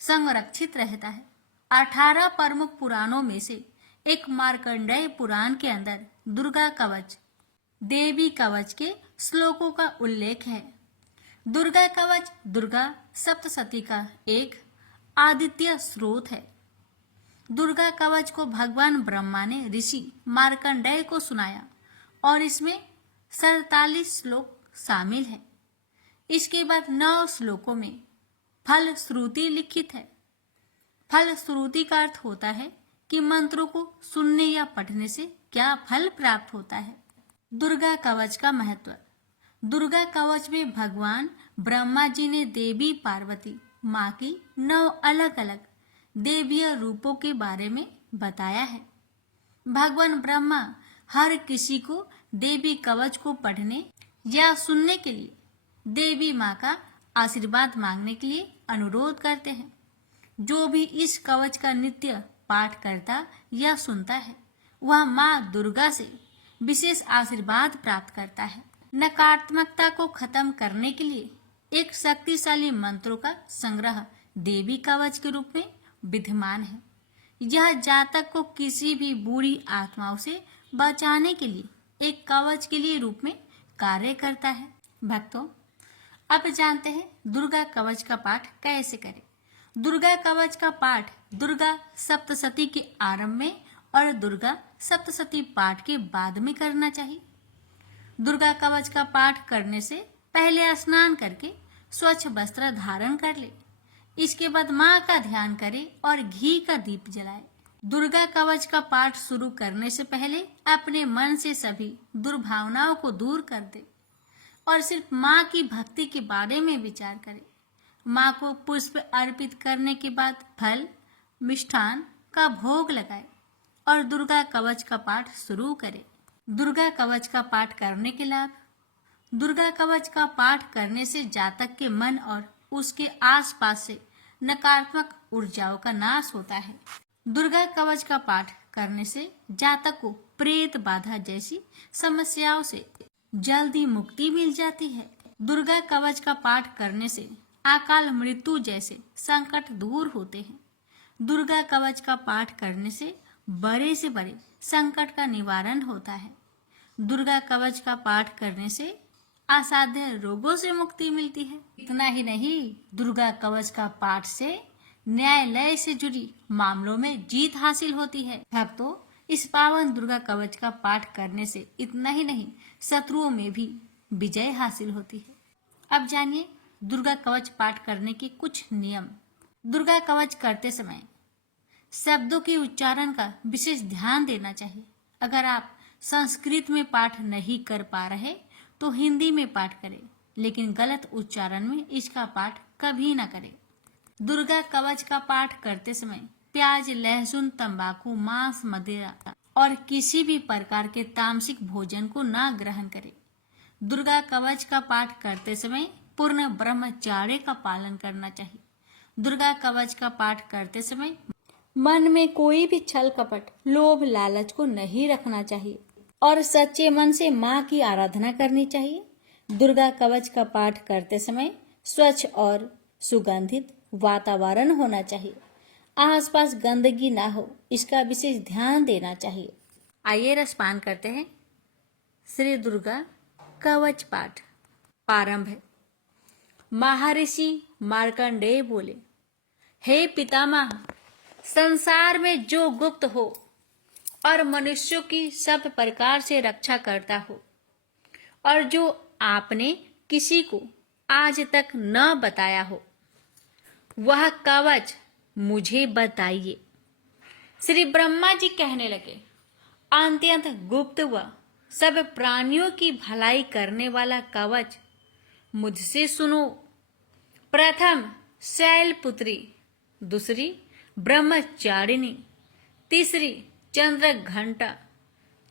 संरक्षित रहता है। 18 प्रमुख पुराणों में से एक मार्कंडेय पुराण के अंदर दुर्गा कवच, देवी कवच के श्लोकों का उल्लेख है। दुर्गा कवच दुर्गा सप्तशती का एक आदित्य स्रोत है। दुर्गा कवच को भगवान ब्रह्मा ने ऋषि मार्कंडेय को सुनाया और इसमें 47 श्लोक शामिल हैं। इसके बाद 9 श्लोकों में फल श्रुति लिखित है। फल श्रुति का अर्थ होता है कि मंत्रों को सुनने या पढ़ने से क्या फल प्राप्त होता है। दुर्गा कवच का महत्व। दुर्गा कवच में भगवान ब्रह्मा जी ने देवी पार्वती माँ की 9 अलग अलग देवीय रूपों के बारे में बताया है। भगवान ब्रह्मा हर किसी को देवी कवच को पढ़ने या सुनने के लिए देवी माँ का आशीर्वाद मांगने के लिए अनुरोध करते हैं। जो भी इस कवच का नित्य पाठ करता या सुनता है, वह माँ दुर्गा से विशेष आशीर्वाद प्राप्त करता है। नकारात्मकता को खत्म करने के लिए एक शक्तिशाली मंत्रों का संग्रह देवी कवच के रूप में विद्यमान है। यह जातक को किसी भी बुरी आत्माओं से बचाने के लिए एक कवच के लिए रूप में कार्य करता है। भक्तों, अब जानते हैं दुर्गा कवच का पाठ कैसे करें। दुर्गा कवच का पाठ दुर्गा सप्तशती के आरंभ में और दुर्गा सप्तशती पाठ के बाद में करना चाहिए। दुर्गा कवच का पाठ करने से पहले स्नान करके स्वच्छ वस्त्र धारण कर ले। इसके बाद माँ का ध्यान करें और घी का दीप जलाएं। दुर्गा कवच का पाठ शुरू करने से पहले अपने मन से सभी दुर्भावनाओं को दूर कर दे और सिर्फ माँ की भक्ति के बारे में विचार करें। माँ को पुष्प अर्पित करने के बाद फल, मिष्ठान का भोग लगाए और दुर्गा कवच का पाठ शुरू करें। दुर्गा कवच का पाठ करने के लाभ। दुर्गा कवच का पाठ करने से जातक के मन और उसके आसपास से नकारात्मक ऊर्जाओं का नाश होता है। दुर्गा कवच का पाठ करने से जातक को प्रेत बाधा जैसी समस्याओं से जल्दी मुक्ति मिल जाती है। दुर्गा कवच का पाठ करने से अकाल मृत्यु जैसे संकट दूर होते हैं। दुर्गा कवच का पाठ करने से बड़े से बड़े संकट का निवारण होता है। दुर्गा कवच का पाठ करने से असाध्य रोगों से मुक्ति मिलती है। इतना ही नहीं, दुर्गा कवच का पाठ से न्यायालय से जुड़ी मामलों में जीत हासिल होती है। भक्तों, इस पावन दुर्गा कवच का पाठ करने से इतना ही नहीं, शत्रुओं में भी विजय हासिल होती है। अब जानिए दुर्गा कवच पाठ करने के कुछ नियम। दुर्गा कवच करते समय शब्दों के उच्चारण का विशेष ध्यान देना चाहिए। अगर आप संस्कृत में पाठ नहीं कर पा रहे तो हिंदी में पाठ करें, लेकिन गलत उच्चारण में इसका पाठ कभी ना करें। दुर्गा कवच का पाठ करते समय प्याज, लहसुन, तंबाकू, मांस, मदिरा और किसी भी प्रकार के तामसिक भोजन को ना ग्रहण करें। दुर्गा कवच का पाठ करते समय पूर्ण ब्रह्मचर्य का पालन करना चाहिए। दुर्गा कवच का पाठ करते समय मन में कोई भी छल कपट, लोभ, लालच को नहीं रखना चाहिए और सच्चे मन से माँ की आराधना करनी चाहिए। दुर्गा कवच का पाठ करते समय स्वच्छ और सुगंधित वातावरण होना चाहिए। आसपास गंदगी ना हो, इसका विशेष ध्यान देना चाहिए। आइए रसपान करते हैं। श्री दुर्गा कवच पाठ प्रारंभ है। महर्षि मार्कंडेय बोले, हे पितामह, संसार में जो गुप्त हो और मनुष्यों की सब प्रकार से रक्षा करता हो और जो आपने किसी को आज तक न बताया हो, वह कवच मुझे बताइए। श्री ब्रह्मा जी कहने लगे, अत्यंत गुप्त व सब प्राणियों की भलाई करने वाला कवच मुझसे सुनो। प्रथम शैलपुत्री, दूसरी ब्रह्मचारिणी, तीसरी चंद्र घंटा,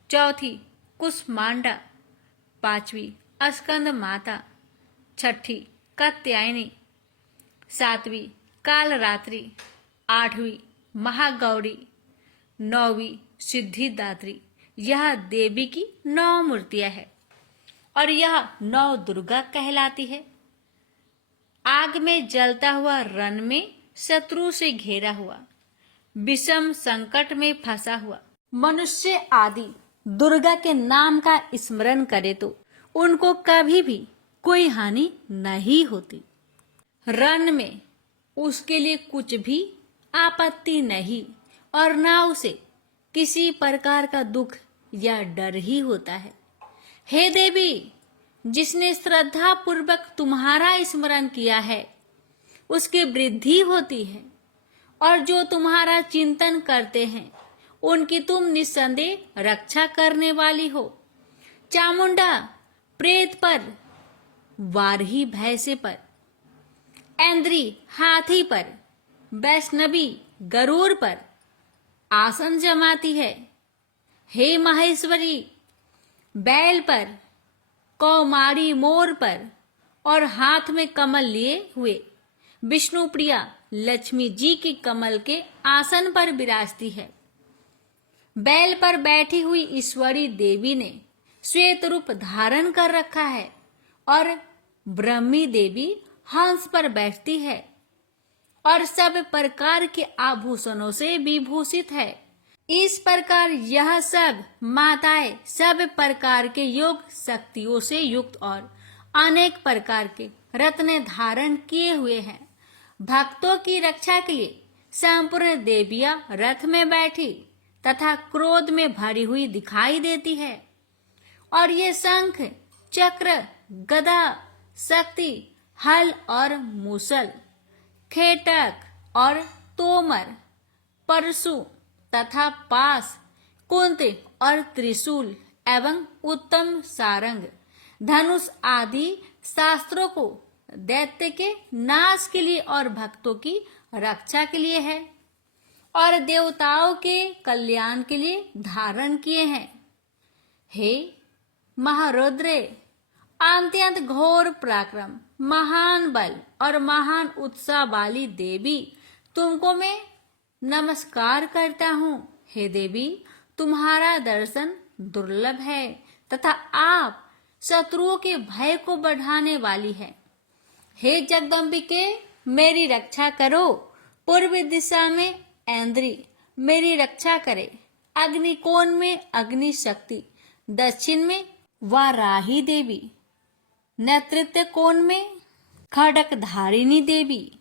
चौथी कुष्मांडा, पांचवी स्कंद माता, छठी कात्यायनी, सातवीं कालरात्रि, आठवीं महागौरी, नौवीं सिद्धिदात्री। यह देवी की 9 मूर्तियां हैं और यह 9 दुर्गा कहलाती है। आग में जलता हुआ रण में शत्रु से घेरा हुआ, विषम संकट में फंसा हुआ मनुष्य आदि दुर्गा के नाम का स्मरण करे तो उनको कभी भी कोई हानि नहीं होती। रण में उसके लिए कुछ भी आपत्ति नहीं और ना उसे किसी प्रकार का दुख या डर ही होता है। हे देवी, जिसने श्रद्धा पूर्वक तुम्हारा स्मरण किया है उसकी वृद्धि होती है और जो तुम्हारा चिंतन करते हैं उनकी तुम निस्संदेह रक्षा करने वाली हो। चामुंडा प्रेत पर, वारही भैंसे पर, ऐन्द्री हाथी पर, वैष्णवी गरुड़ पर आसन जमाती है। हे महेश्वरी, बैल पर, कौमारी मोर पर और हाथ में कमल लिए हुए विष्णु प्रिया लक्ष्मी जी की कमल के आसन पर विराजती है। बैल पर बैठी हुई ईश्वरी देवी ने श्वेत रूप धारण कर रखा है और ब्रह्मी देवी हंस पर बैठती है और सब प्रकार के आभूषणों से विभूषित है। इस प्रकार यह सब माताएं सब प्रकार के योग शक्तियों से युक्त और अनेक प्रकार के रत्न धारण किए हुए हैं। भक्तों की रक्षा के लिए संपूर्ण देवियां रथ में बैठी तथा क्रोध में भरी हुई दिखाई देती है और ये शंख, चक्र, गदा, शक्ति, हल और मूसल, खेटक और तोमर, परशु तथा पास, कुंती और त्रिशूल एवं उत्तम सारंग, धनुष आदि शास्त्रों को दैत्य के नाश के लिए और भक्तों की रक्षा के लिए है और देवताओं के कल्याण के लिए धारण किए हैं। हे महारुद्रे, अत्यंत घोर पराक्रम, महान बल और महान उत्साह वाली देवी, तुमको मैं नमस्कार करता हूँ। हे देवी, तुम्हारा दर्शन दुर्लभ है तथा आप शत्रुओं के भय को बढ़ाने वाली है। हे जगदम्बिके, मेरी रक्षा करो। पूर्व दिशा में ऐन्द्री मेरी रक्षा करे, अग्निकोण में अग्नि शक्ति, दक्षिण में वाराही देवी, नेतृत्व कोण में खड़क धारिणी देवी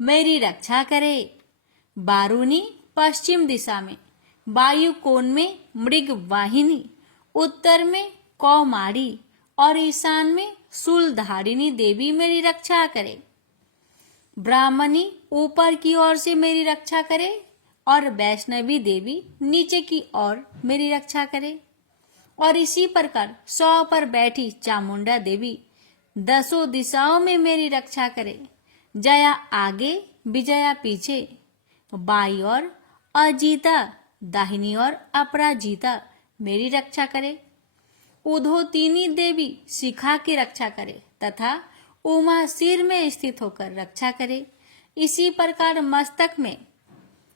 मेरी रक्षा करे। बारूनी पश्चिम दिशा में, वायु कोण में मृग वाहिनी, उत्तर में कौमारी और ईशान में शूलधारिणी देवी मेरी रक्षा करे। ब्राह्मणी ऊपर की ओर से मेरी रक्षा करे और वैष्णवी देवी नीचे की ओर मेरी रक्षा करे। और इसी प्रकार 100 पर बैठी चामुंडा देवी 10 दिशाओं में मेरी रक्षा करे। जया आगे विजया पीछे, बाई और अजीता दाहिनी और अपराजिता मेरी रक्षा करे। उधोतिनी देवी शिखा की रक्षा करे तथा उमा सिर में स्थित होकर रक्षा करे। इसी प्रकार मस्तक में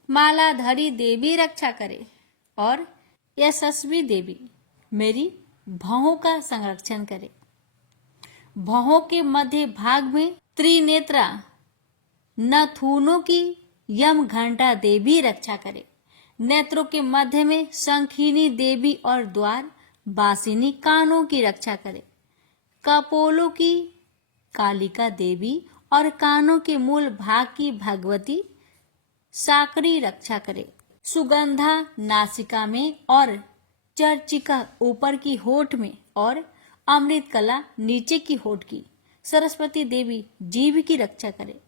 मालाधरी देवी रक्षा करे और यशस्वी देवी मेरी भौहों का संरक्षण करे। भौहों के मध्य भाग में त्रिनेत्रा नथुनों की यम घंटा देवी रक्षा करे। नेत्रों के मध्य में शंखिनी देवी और द्वार बासिनी कानों की रक्षा करे। कपोलों की कालिका देवी और कानों के मूल भाग की भगवती साकरी रक्षा करे। सुगंधा नासिका में और चर्चिका ऊपर की होठ में और अमृत कला नीचे की होठ की सरस्वती देवी जीभ की रक्षा करे।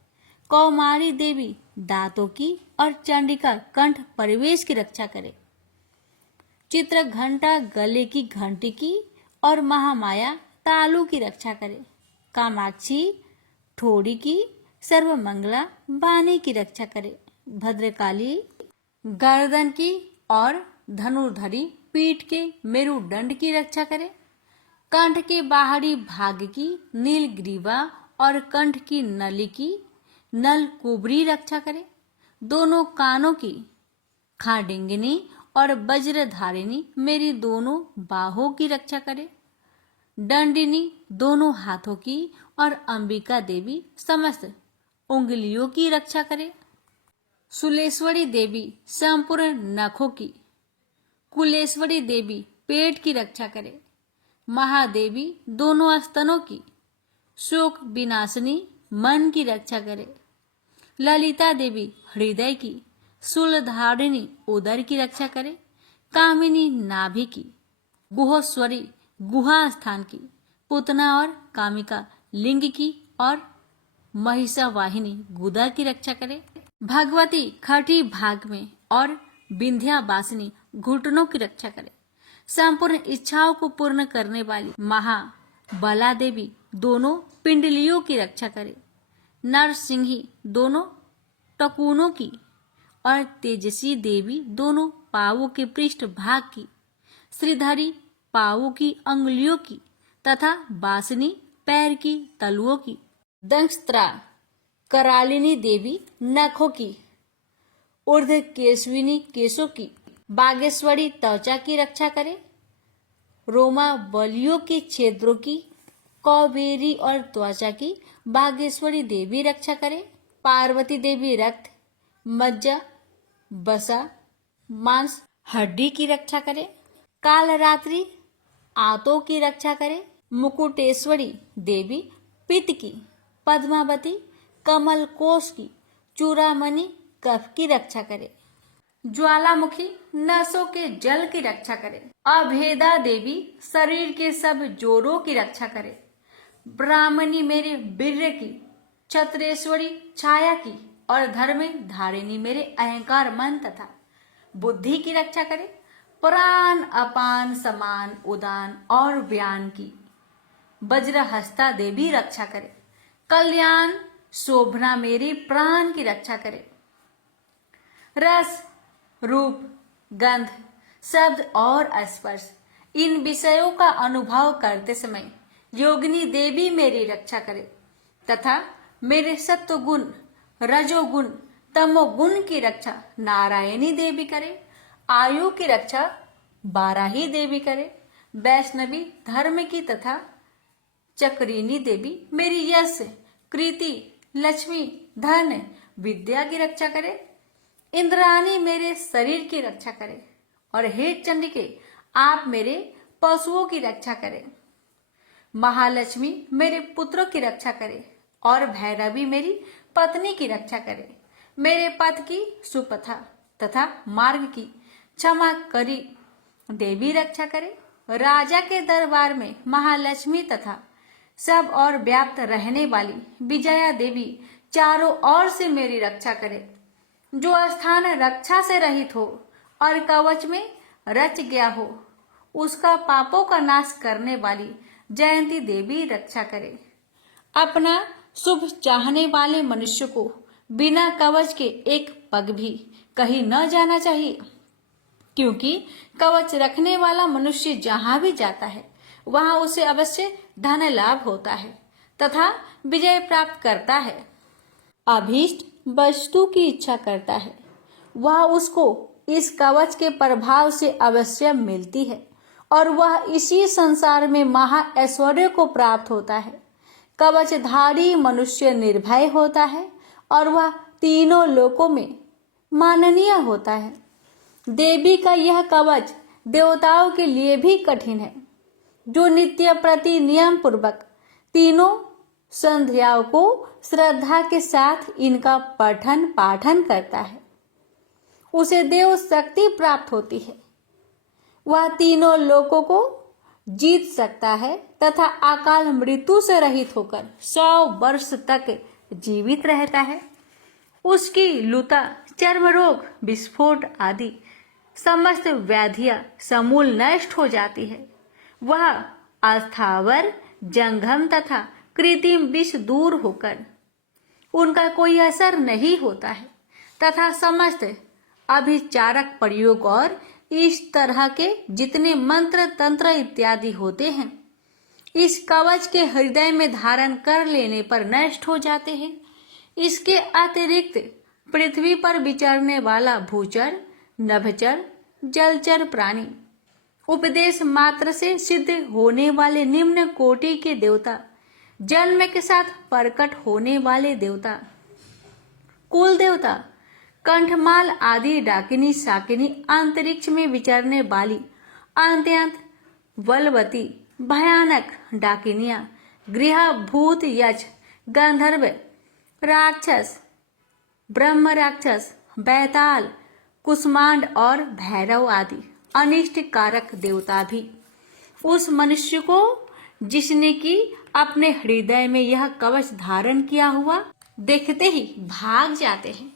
कौमारी देवी दांतों की और चंडिका कंठ परिवेश की रक्षा करे। चित्र घंटा गले की घंटी की और महामाया तालू की रक्षा करे। कामाक्षी ठोड़ी की सर्वमंगला बानी की रक्षा करे। भद्रकाली गर्दन की और धनुर्धरी पीठ के मेरुदंड की रक्षा करे। कंठ के बाहरी भाग की नीलग्रीवा और कंठ की नली की नल कुबरी रक्षा करे। दोनों कानों की खाडिंगिनी और वज्रधारिणी मेरी दोनों बाहों की रक्षा करे। दंडिनी दोनों हाथों की और अंबिका देवी समस्त उंगलियों की रक्षा करे। सुलेश्वरी देवी संपूर्ण नखों की, कुलेश्वरी देवी पेट की रक्षा करे। महादेवी दोनों स्तनों की, शोक विनाशिनी मन की रक्षा करे। ललिता देवी हृदय की, शूलधारिणी उदर की रक्षा करे। कामिनी नाभि की, गुहोश्वरी गुहा स्थान की, पुतना और कामिका लिंग की और महिषावाहिनी गुदा की रक्षा करे। भगवती खटी भाग में और विंध्यावासिनी घुटनों की रक्षा करे। संपूर्ण इच्छाओं को पूर्ण करने वाली महाबला देवी दोनों पिंडलियों की रक्षा करे। नरसिंही दोनों टकुनों की और तेजसी देवी दोनों पावों के पृष्ठ भाग की, श्रीधरी पावों की अंगुलियों की तथा बासिनी पैर की तलुओं की। दंष्ट्रा करालिनी देवी नखों की, ऊर्ध केशविनी केशों की, बागेश्वरी त्वचा की रक्षा करे। रोमा बलियों के क्षेत्रों की, कौबेरी और त्वचा की बागेश्वरी देवी रक्षा करे। पार्वती देवी रक्त, मज्जा, बसा, मांस, हड्डी की रक्षा करे। कालरात्रि आंतों की रक्षा करे। मुकुटेश्वरी देवी पित्त की, पद्मावती कमल कोश की, चूड़ामणि कफ की रक्षा करे। ज्वालामुखी नसों के जल की रक्षा करे। अभेदा देवी शरीर के सब जोड़ों की रक्षा करे। ब्राह्मणी मेरे वीर्य की, क्षत्रेश्वरी छाया की और धर्म धारिणी मेरे अहंकार मन तथा बुद्धि की रक्षा करे। प्राण अपान समान उदान और व्यान की वज्रहस्ता देवी रक्षा करे। कल्याण शोभना मेरे प्राण की रक्षा करे। रस रूप गंध शब्द और स्पर्श इन विषयों का अनुभव करते समय योगिनी देवी मेरी रक्षा करे तथा मेरे सत्वगुण रजोगुण तमोगुण की रक्षा नारायणी देवी करे। आयु की रक्षा बाराही देवी करे। वैष्णवी धर्म की तथा चक्रिनी देवी मेरी यश कृति लक्ष्मी धन विद्या की रक्षा करे। इंद्राणी मेरे शरीर की रक्षा करे और हे चंडिके आप मेरे पशुओं की रक्षा करें। महालक्ष्मी मेरे पुत्रों की रक्षा करे और भैरवी मेरी पत्नी की रक्षा करे। मेरे पथ की सुपथा तथा मार्ग की क्षमा करी देवी रक्षा करे। राजा के दरबार में महालक्ष्मी तथा सब और व्याप्त रहने वाली विजया देवी चारों ओर से मेरी रक्षा करे। जो स्थान रक्षा से रहित हो और कवच में रच गया हो उसका पापों का नाश करने वाली जयंती देवी रक्षा करे। अपना शुभ चाहने वाले मनुष्य को बिना कवच के एक पग भी कहीं न जाना चाहिए, क्योंकि कवच रखने वाला मनुष्य जहां भी जाता है वहां उसे अवश्य धन लाभ होता है तथा विजय प्राप्त करता है। अभीष्ट वस्तु की इच्छा करता है वह उसको इस कवच के प्रभाव से अवश्य मिलती है और वह इसी संसार में महा ऐश्वर्य को प्राप्त होता है। कवचधारी मनुष्य निर्भय होता है और वह तीनों लोकों में माननीय होता है। देवी का यह कवच देवताओं के लिए भी कठिन है, जो नित्य प्रति नियम पूर्वक तीनों संध्याओं को श्रद्धा के साथ इनका पठन पाठन करता है, उसे देव शक्ति प्राप्त होती है। वह तीनों लोकों को जीत सकता है तथा अकाल मृत्यु से रहित होकर 100 वर्ष तक जीवित रहता है। उसकी लुता, चर्म रोग, विस्फोट आदि समस्त व्याधियां समूल नष्ट हो जाती है। वह अस्थावर, जंगम तथा कृत्रिम विष दूर होकर उनका कोई असर नहीं होता है तथा समस्त अभिचारक प्रयोग और इस तरह के जितने मंत्र तंत्र इत्यादि होते हैं इस कवच के हृदय में धारण कर लेने पर नष्ट हो जाते हैं। इसके अतिरिक्त पृथ्वी पर विचरने वाला भूचर, नभचर, जलचर प्राणी, उपदेश मात्र से सिद्ध होने वाले निम्न कोटि के देवता, जन्म के साथ प्रकट होने वाले देवता, कुल देवता, कंठमाल आदि डाकिनी शाकिनी, अंतरिक्ष में विचरने वाली अत्यंत बलवती भयानक डाकिनियां, गृह भूत, यक्ष, गंधर्व, राक्षस, ब्रह्म राक्षस, बैताल, कुष्मांड और भैरव आदि अनिष्ट कारक देवता भी उस मनुष्य को जिसने की अपने हृदय में यह कवच धारण किया हुआ देखते ही भाग जाते हैं।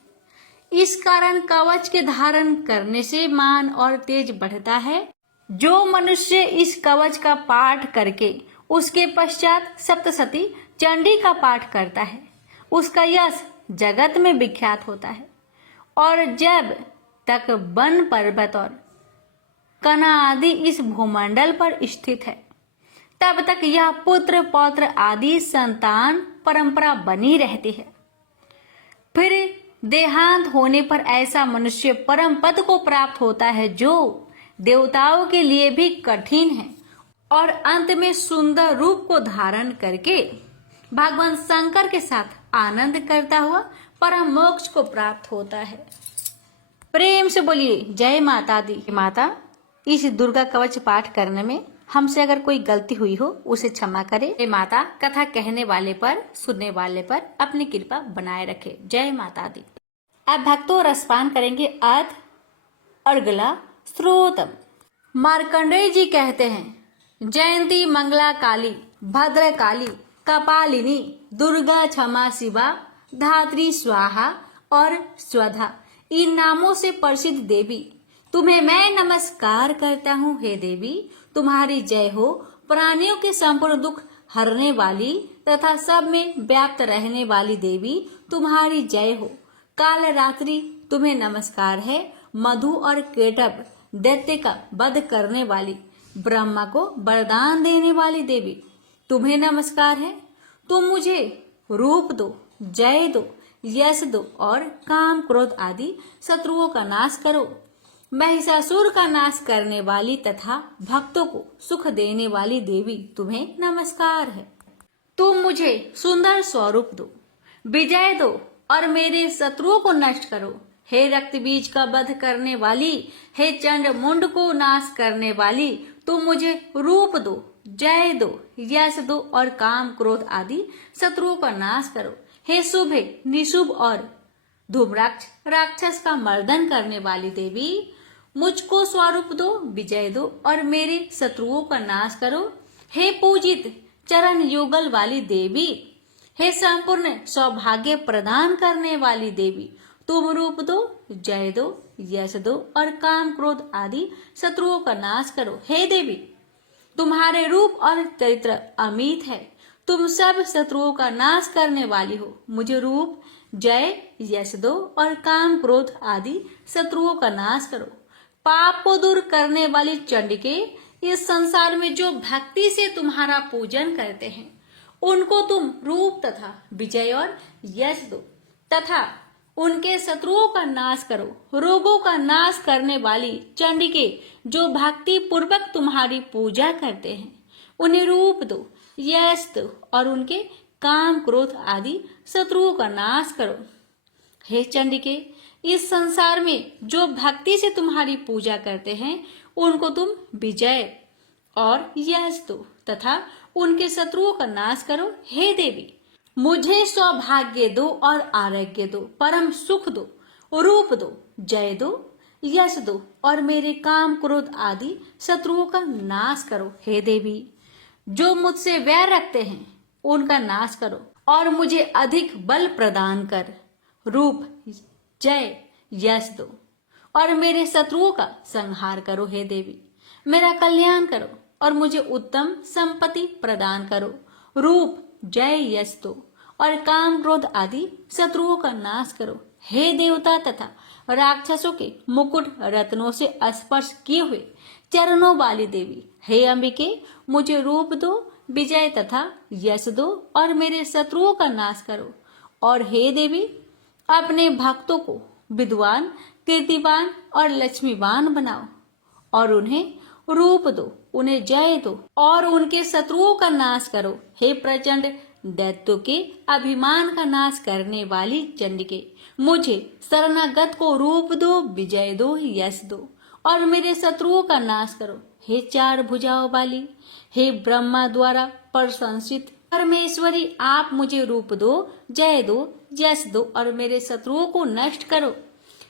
इस कारण कवच के धारण करने से मान और तेज बढ़ता है। जो मनुष्य इस कवच का पाठ करके उसके पश्चात सप्तशती चंडी का पाठ करता है उसका यश जगत में विख्यात होता है। और जब तक वन पर्वत और कना आदि इस भूमंडल पर स्थित है तब तक यह पुत्र पौत्र आदि संतान परंपरा बनी रहती है। फिर देहांत होने पर ऐसा मनुष्य परम पद को प्राप्त होता है जो देवताओं के लिए भी कठिन है और अंत में सुंदर रूप को धारण करके भगवान शंकर के साथ आनंद करता हुआ परम मोक्ष को प्राप्त होता है। प्रेम से बोलिए जय माता दी। माता, इस दुर्गा कवच पाठ करने में हमसे अगर कोई गलती हुई हो उसे क्षमा करे। जय माता, कथा कहने वाले पर, सुनने वाले पर अपनी कृपा बनाए रखे। जय माता दी। अब भक्तों रसपान करेंगे अर्थ और गला स्रोतम। मार्कंडेय जी कहते हैं, जयंती मंगला काली, भद्र काली, कपालिनी, दुर्गा, क्षमा शिवा, धात्री, स्वाहा और स्वधा, इन नामों से प्रसिद्ध देवी तुम्हें मैं नमस्कार करता हूँ। हे देवी, तुम्हारी जय हो। प्राणियों के संपूर्ण दुख हरने वाली तथा सब में व्याप्त रहने वाली देवी तुम्हारी जय हो। काल रात्रि तुम्हें नमस्कार है। मधु और केटव दैत्य का वध करने वाली, ब्रह्मा को वरदान देने वाली देवी तुम्हें नमस्कार है। तुम मुझे रूप दो, जय दो, यश दो और काम क्रोध आदि शत्रुओं का नाश करो। महिषासुर का नाश करने वाली तथा भक्तों को सुख देने वाली देवी तुम्हें नमस्कार है। तुम मुझे सुंदर स्वरूप दो, विजय दो और मेरे शत्रुओं को नष्ट करो। हे रक्त बीज का वध करने वाली, हे चंड मुंड को नाश करने वाली, तुम मुझे रूप दो, जय दो, यश दो और काम क्रोध आदि शत्रुओं का नाश करो। हे शुभ, निशुभ और धूम्राक्ष राक्षस का मर्दन करने वाली देवी, मुझको स्वरूप दो, विजय दो और मेरे शत्रुओं का नाश करो। हे पूजित चरण युगल वाली देवी, हे संपूर्ण सौभाग्य प्रदान करने वाली देवी, तुम रूप दो, जय दो, यश दो और काम क्रोध आदि शत्रुओं का नाश करो। हे देवी, तुम्हारे रूप और चरित्र अमित है। तुम सब शत्रुओं का नाश करने वाली हो। मुझे रूप, जय, यश दो और काम, क्रोध आदि शत्रुओं का नाश करो। पाप को दूर करने वाली चंडिके, इस संसार में जो भक्ति से तुम्हारा पूजन करते हैं उनको तुम रूप तथा विजय और यश दो तथा उनके शत्रुओं का नाश करो। रोगों का नाश करने वाली चंडिके, जो भक्ति पूर्वक तुम्हारी पूजा करते हैं उन्हें रूप दो, यश दो और उनके काम, क्रोध आदि शत्रुओं का नाश करो। हे चंडिके, इस संसार में जो भक्ति से तुम्हारी पूजा करते हैं उनको तुम विजय और यश दो तथा उनके शत्रुओं का नाश करो। हे देवी, मुझे सौभाग्य दो और आरोग्य दो, परम सुख दो, रूप दो, जय दो, यश दो और मेरे काम, क्रोध आदि शत्रुओं का नाश करो। हे देवी, जो मुझसे वैर रखते हैं उनका नाश करो और मुझे अधिक बल प्रदान कर रूप, जय, यश दो और मेरे शत्रुओं का संहार करो। हे देवी, मेरा कल्याण करो और मुझे उत्तम संपत्ति प्रदान करो। रूप, जय, यश दो और काम, क्रोध आदि शत्रुओं का नाश करो। हे देवता तथा राक्षसों के मुकुट रत्नों से स्पर्श किए हुए चरणों वाली देवी, हे अंबिके, मुझे रूप दो, विजय तथा यश दो और मेरे शत्रुओं का नाश करो। और हे देवी, अपने भक्तों को विद्वान, कीर्तिवान और लक्ष्मीवान बनाओ और उन्हें रूप दो, उन्हें जय दो और उनके शत्रुओं का नाश करो। हे प्रचंड दैत्यों के अभिमान का नाश करने वाली चंडिके, मुझे शरणागत को रूप दो, विजय दो, यश दो और मेरे शत्रुओं का नाश करो। हे चार भुजाओं वाली, हे ब्रह्मा द्वारा प्रशंसित परमेश्वरी, आप मुझे रूप दो, जय दो, यश दो और मेरे शत्रुओं को नष्ट करो।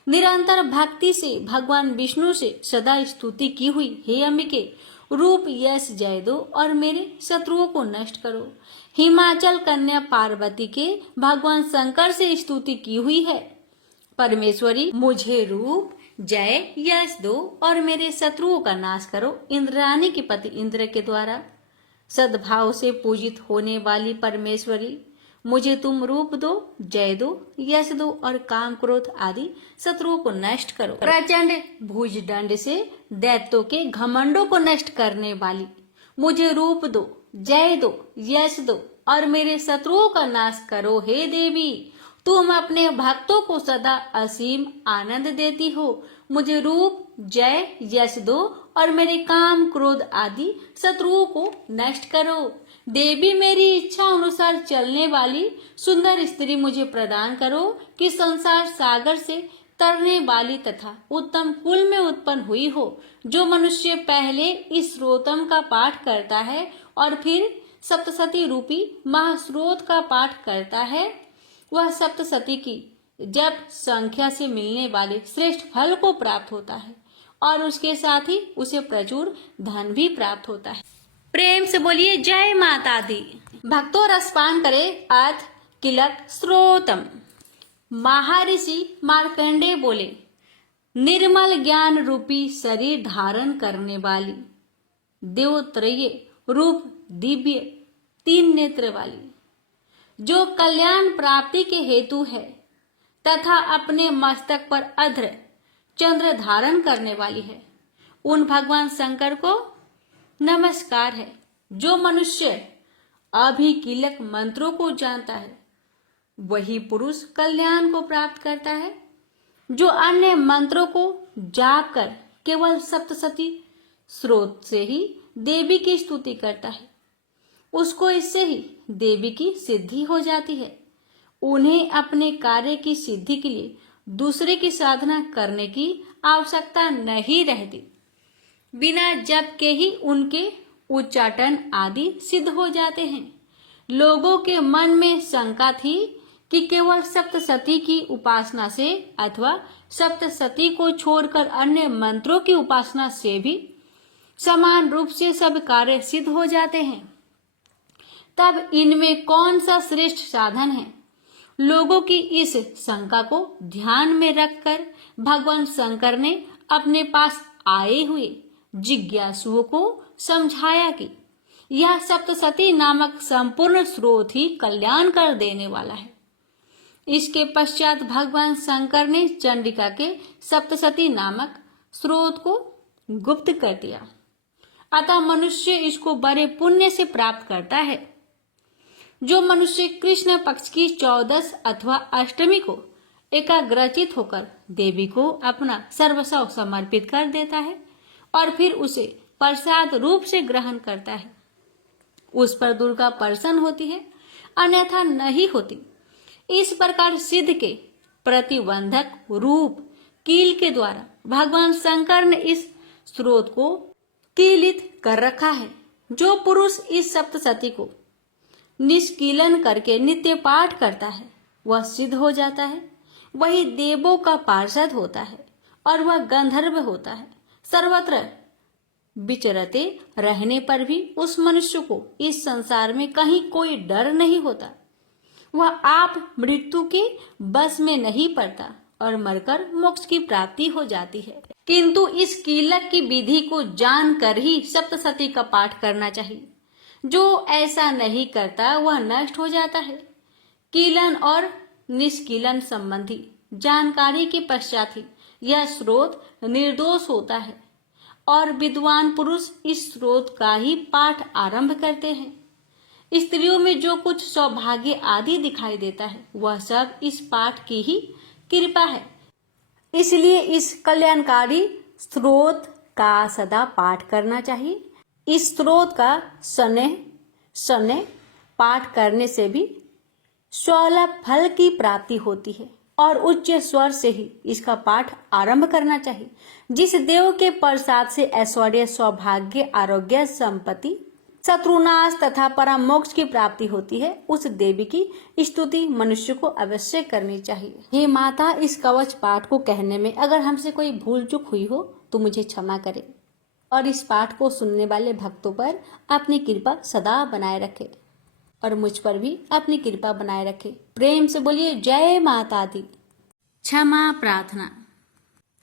निरंतर भक्ति से भगवान विष्णु से सदा स्तुति की हुई हे अंबिके, रूप, यश, जय दो और मेरे शत्रुओं को नष्ट करो। हिमाचल कन्या पार्वती के भगवान शंकर से स्तुति की हुई है परमेश्वरी, मुझे रूप, जय, यश दो और मेरे शत्रुओं का नाश करो। इंद्राणी के पति इंद्र के द्वारा सद्भाव से पूजित होने वाली परमेश्वरी, मुझे तुम रूप दो, जय दो, यश दो और काम, क्रोध आदि शत्रुओं को नष्ट करो। प्रचंड भुजदंड से दैत्यों के घमंडों को नष्ट करने वाली, मुझे रूप दो, जय दो, यश दो और मेरे शत्रुओं का नाश करो। हे देवी, तुम अपने भक्तों को सदा असीम आनंद देती हो। मुझे रूप, जय, यश दो और मेरे काम, क्रोध आदि शत्रुओं को नष्ट करो। देवी, मेरी इच्छा अनुसार चलने वाली सुंदर स्त्री मुझे प्रदान करो कि संसार सागर से तरने वाली तथा उत्तम कुल में उत्पन्न हुई हो। जो मनुष्य पहले इस स्रोतम का पाठ करता है और फिर सप्तशती रूपी महास्रोत का पाठ करता है, वह सप्तशती की जप संख्या से मिलने वाले श्रेष्ठ फल को प्राप्त होता है और उसके साथ ही उसे प्रचुर धन भी प्राप्त होता है। प्रेम से बोलिए जय माता दी। भक्तों, रसपान करे अर्थ किलक स्रोतम। महर्षि मार्कंडेय बोले, निर्मल ज्ञान रूपी शरीर धारण करने वाली, देवत्रय रूप दिव्य तीन नेत्र वाली, जो कल्याण प्राप्ति के हेतु है तथा अपने मस्तक पर अध्र चंद्र धारण करने वाली है, उन भगवान शंकर को नमस्कार है। जो मनुष्य अभिकीलक मंत्रों को जानता है वही पुरुष कल्याण को प्राप्त करता है। जो अन्य मंत्रों को जाप कर केवल सप्तशती स्रोत से ही देवी की स्तुति करता है, उसको इससे ही देवी की सिद्धि हो जाती है। उन्हें अपने कार्य की सिद्धि के लिए दूसरे की साधना करने की आवश्यकता नहीं रहती। बिना जप के ही उनके उच्चाटन आदि सिद्ध हो जाते हैं। लोगों के मन में शंका थी कि केवल सप्तशती की उपासना से अथवा सप्तशती को छोड़कर अन्य मंत्रों की उपासना से भी समान रूप से सब कार्य सिद्ध हो जाते हैं, तब इनमें कौन सा श्रेष्ठ साधन है। लोगों की इस शंका को ध्यान में रखकर भगवान शंकर ने अपने पास आए हुए जिज्ञासुओं को समझाया कि यह सप्तशती नामक संपूर्ण स्रोत ही कल्याण कर देने वाला है। इसके पश्चात भगवान शंकर ने चंडिका के सप्तशती नामक स्रोत को गुप्त कर दिया, अतः मनुष्य इसको बड़े पुण्य से प्राप्त करता है। जो मनुष्य कृष्ण पक्ष की 14 अथवा अष्टमी को एकाग्रचित होकर देवी को अपना सर्वस्व समर्पित कर देता है और फिर उसे प्रसाद रूप से ग्रहण करता है, उस पर दुर्गा प्रसन्न होती है, अन्यथा नहीं होती। इस प्रकार सिद्ध के प्रतिबंधक रूप कील के द्वारा भगवान शंकर ने इस स्रोत को कीलित कर रखा है। जो पुरुष इस सप्तशती को निष्कीलन करके नित्य पाठ करता है वह सिद्ध हो जाता है, वही देवों का पार्षद होता है और वह गंधर्व होता है। सर्वत्र विचरते रहने पर भी उस मनुष्य को इस संसार में कहीं कोई डर नहीं होता। वह आप मृत्यु के बस में नहीं पड़ता और मरकर मोक्ष की प्राप्ति हो जाती है। किंतु इस कीलक की विधि को जानकर ही सप्तशती का पाठ करना चाहिए। जो ऐसा नहीं करता वह नष्ट हो जाता है। कीलन और निष्कीलन संबंधी जानकारी के पश्चात ही यह स्रोत निर्दोष होता है और विद्वान पुरुष इस स्रोत का ही पाठ आरंभ करते हैं। स्त्रियों में जो कुछ सौभाग्य आदि दिखाई देता है वह सब इस पाठ की ही कृपा है। इसलिए इस कल्याणकारी स्रोत का सदा पाठ करना चाहिए। इस स्रोत का शनैः पाठ करने से भी 16 फल की प्राप्ति होती है और उच्च स्वर से ही इसका पाठ आरंभ करना चाहिए। जिस देव के प्रसाद से ऐश्वर्य, सौभाग्य, आरोग्य, संपत्ति, शत्रुनाश तथा परम मोक्ष की प्राप्ति होती है, उस देवी की स्तुति मनुष्य को अवश्य करनी चाहिए। हे माता, इस कवच पाठ को कहने में अगर हमसे कोई भूल चूक हुई हो तो मुझे क्षमा करें और इस पाठ को सुनने वाले भक्तों पर अपनी कृपा सदा बनाए रखे और मुझ पर भी अपनी कृपा बनाए रखे। प्रेम से बोलिए जय माता दी। क्षमा प्रार्थना।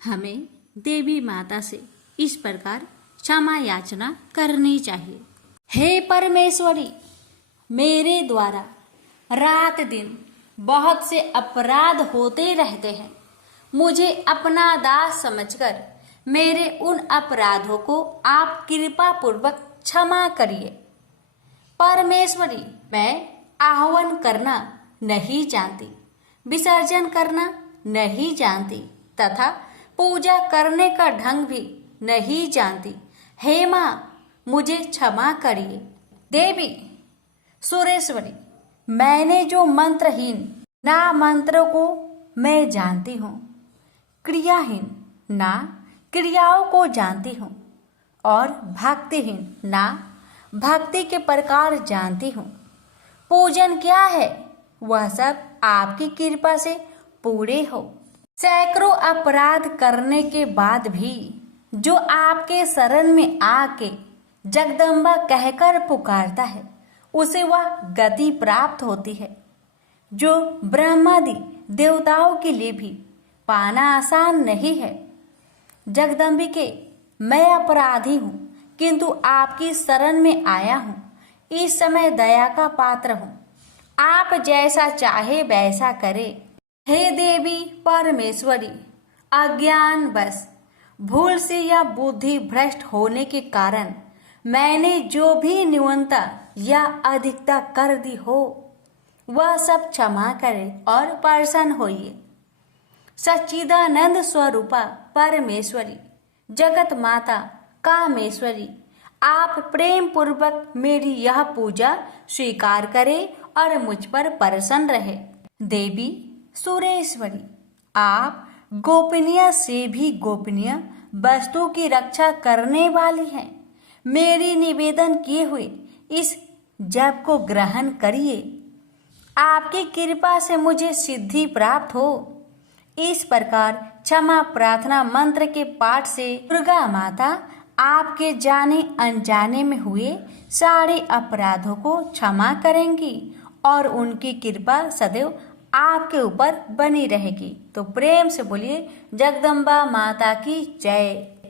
हमें देवी माता से इस प्रकार क्षमा याचना करनी चाहिए। हे परमेश्वरी, मेरे द्वारा रात दिन बहुत से अपराध होते रहते हैं। मुझे अपना दास समझकर मेरे उन अपराधों को आप कृपा पूर्वक क्षमा करिए। परमेश्वरी, मैं आह्वान करना नहीं जानती, विसर्जन करना नहीं जानती तथा पूजा करने का ढंग भी नहीं जानती। हे माँ, मुझे क्षमा करिए। देवी सुरेश्वरी, मैंने जो मंत्रहीन ना मंत्रों को मैं जानती हूँ, क्रियाहीन ना क्रियाओं को जानती हूँ और भक्तिहीन ना भक्ति के प्रकार जानती हूँ। पूजन क्या है वह सब आपकी कृपा से पूरे हो। सैकड़ों अपराध करने के बाद भी जो आपके शरण में आके जगदम्बा कहकर पुकारता है उसे वह गति प्राप्त होती है, जो ब्रह्मादि देवताओं के लिए भी पाना आसान नहीं है। जगदम्बिके, मैं अपराधी हूँ किंतु आपकी शरण में आया हूँ। इस समय दया का पात्र हूँ, आप जैसा चाहे वैसा करे। हे देवी परमेश्वरी, अज्ञान बस भूल से या बुद्धि भ्रष्ट होने के कारण मैंने जो भी न्यूनता या अधिकता कर दी हो वह सब क्षमा करें और प्रसन्न होइए। सच्चिदानंद स्वरूपा परमेश्वरी, जगत माता कामेश्वरी, आप प्रेम पूर्वक मेरी यह पूजा स्वीकार करें और मुझ पर प्रसन्न रहे। देवी सुरेश्वरी, आप गोपनीय से भी गोपनीय वस्तु की रक्षा करने वाली हैं। मेरी निवेदन किए हुए इस जप को ग्रहण करिए। आपकी कृपा से मुझे सिद्धि प्राप्त हो। इस प्रकार क्षमा प्रार्थना मंत्र के पाठ से दुर्गा माता आपके जाने अनजाने में हुए सारे अपराधों को क्षमा करेंगी और उनकी कृपा सदैव आपके ऊपर बनी रहेगी। तो प्रेम से बोलिए जगदम्बा माता की जय।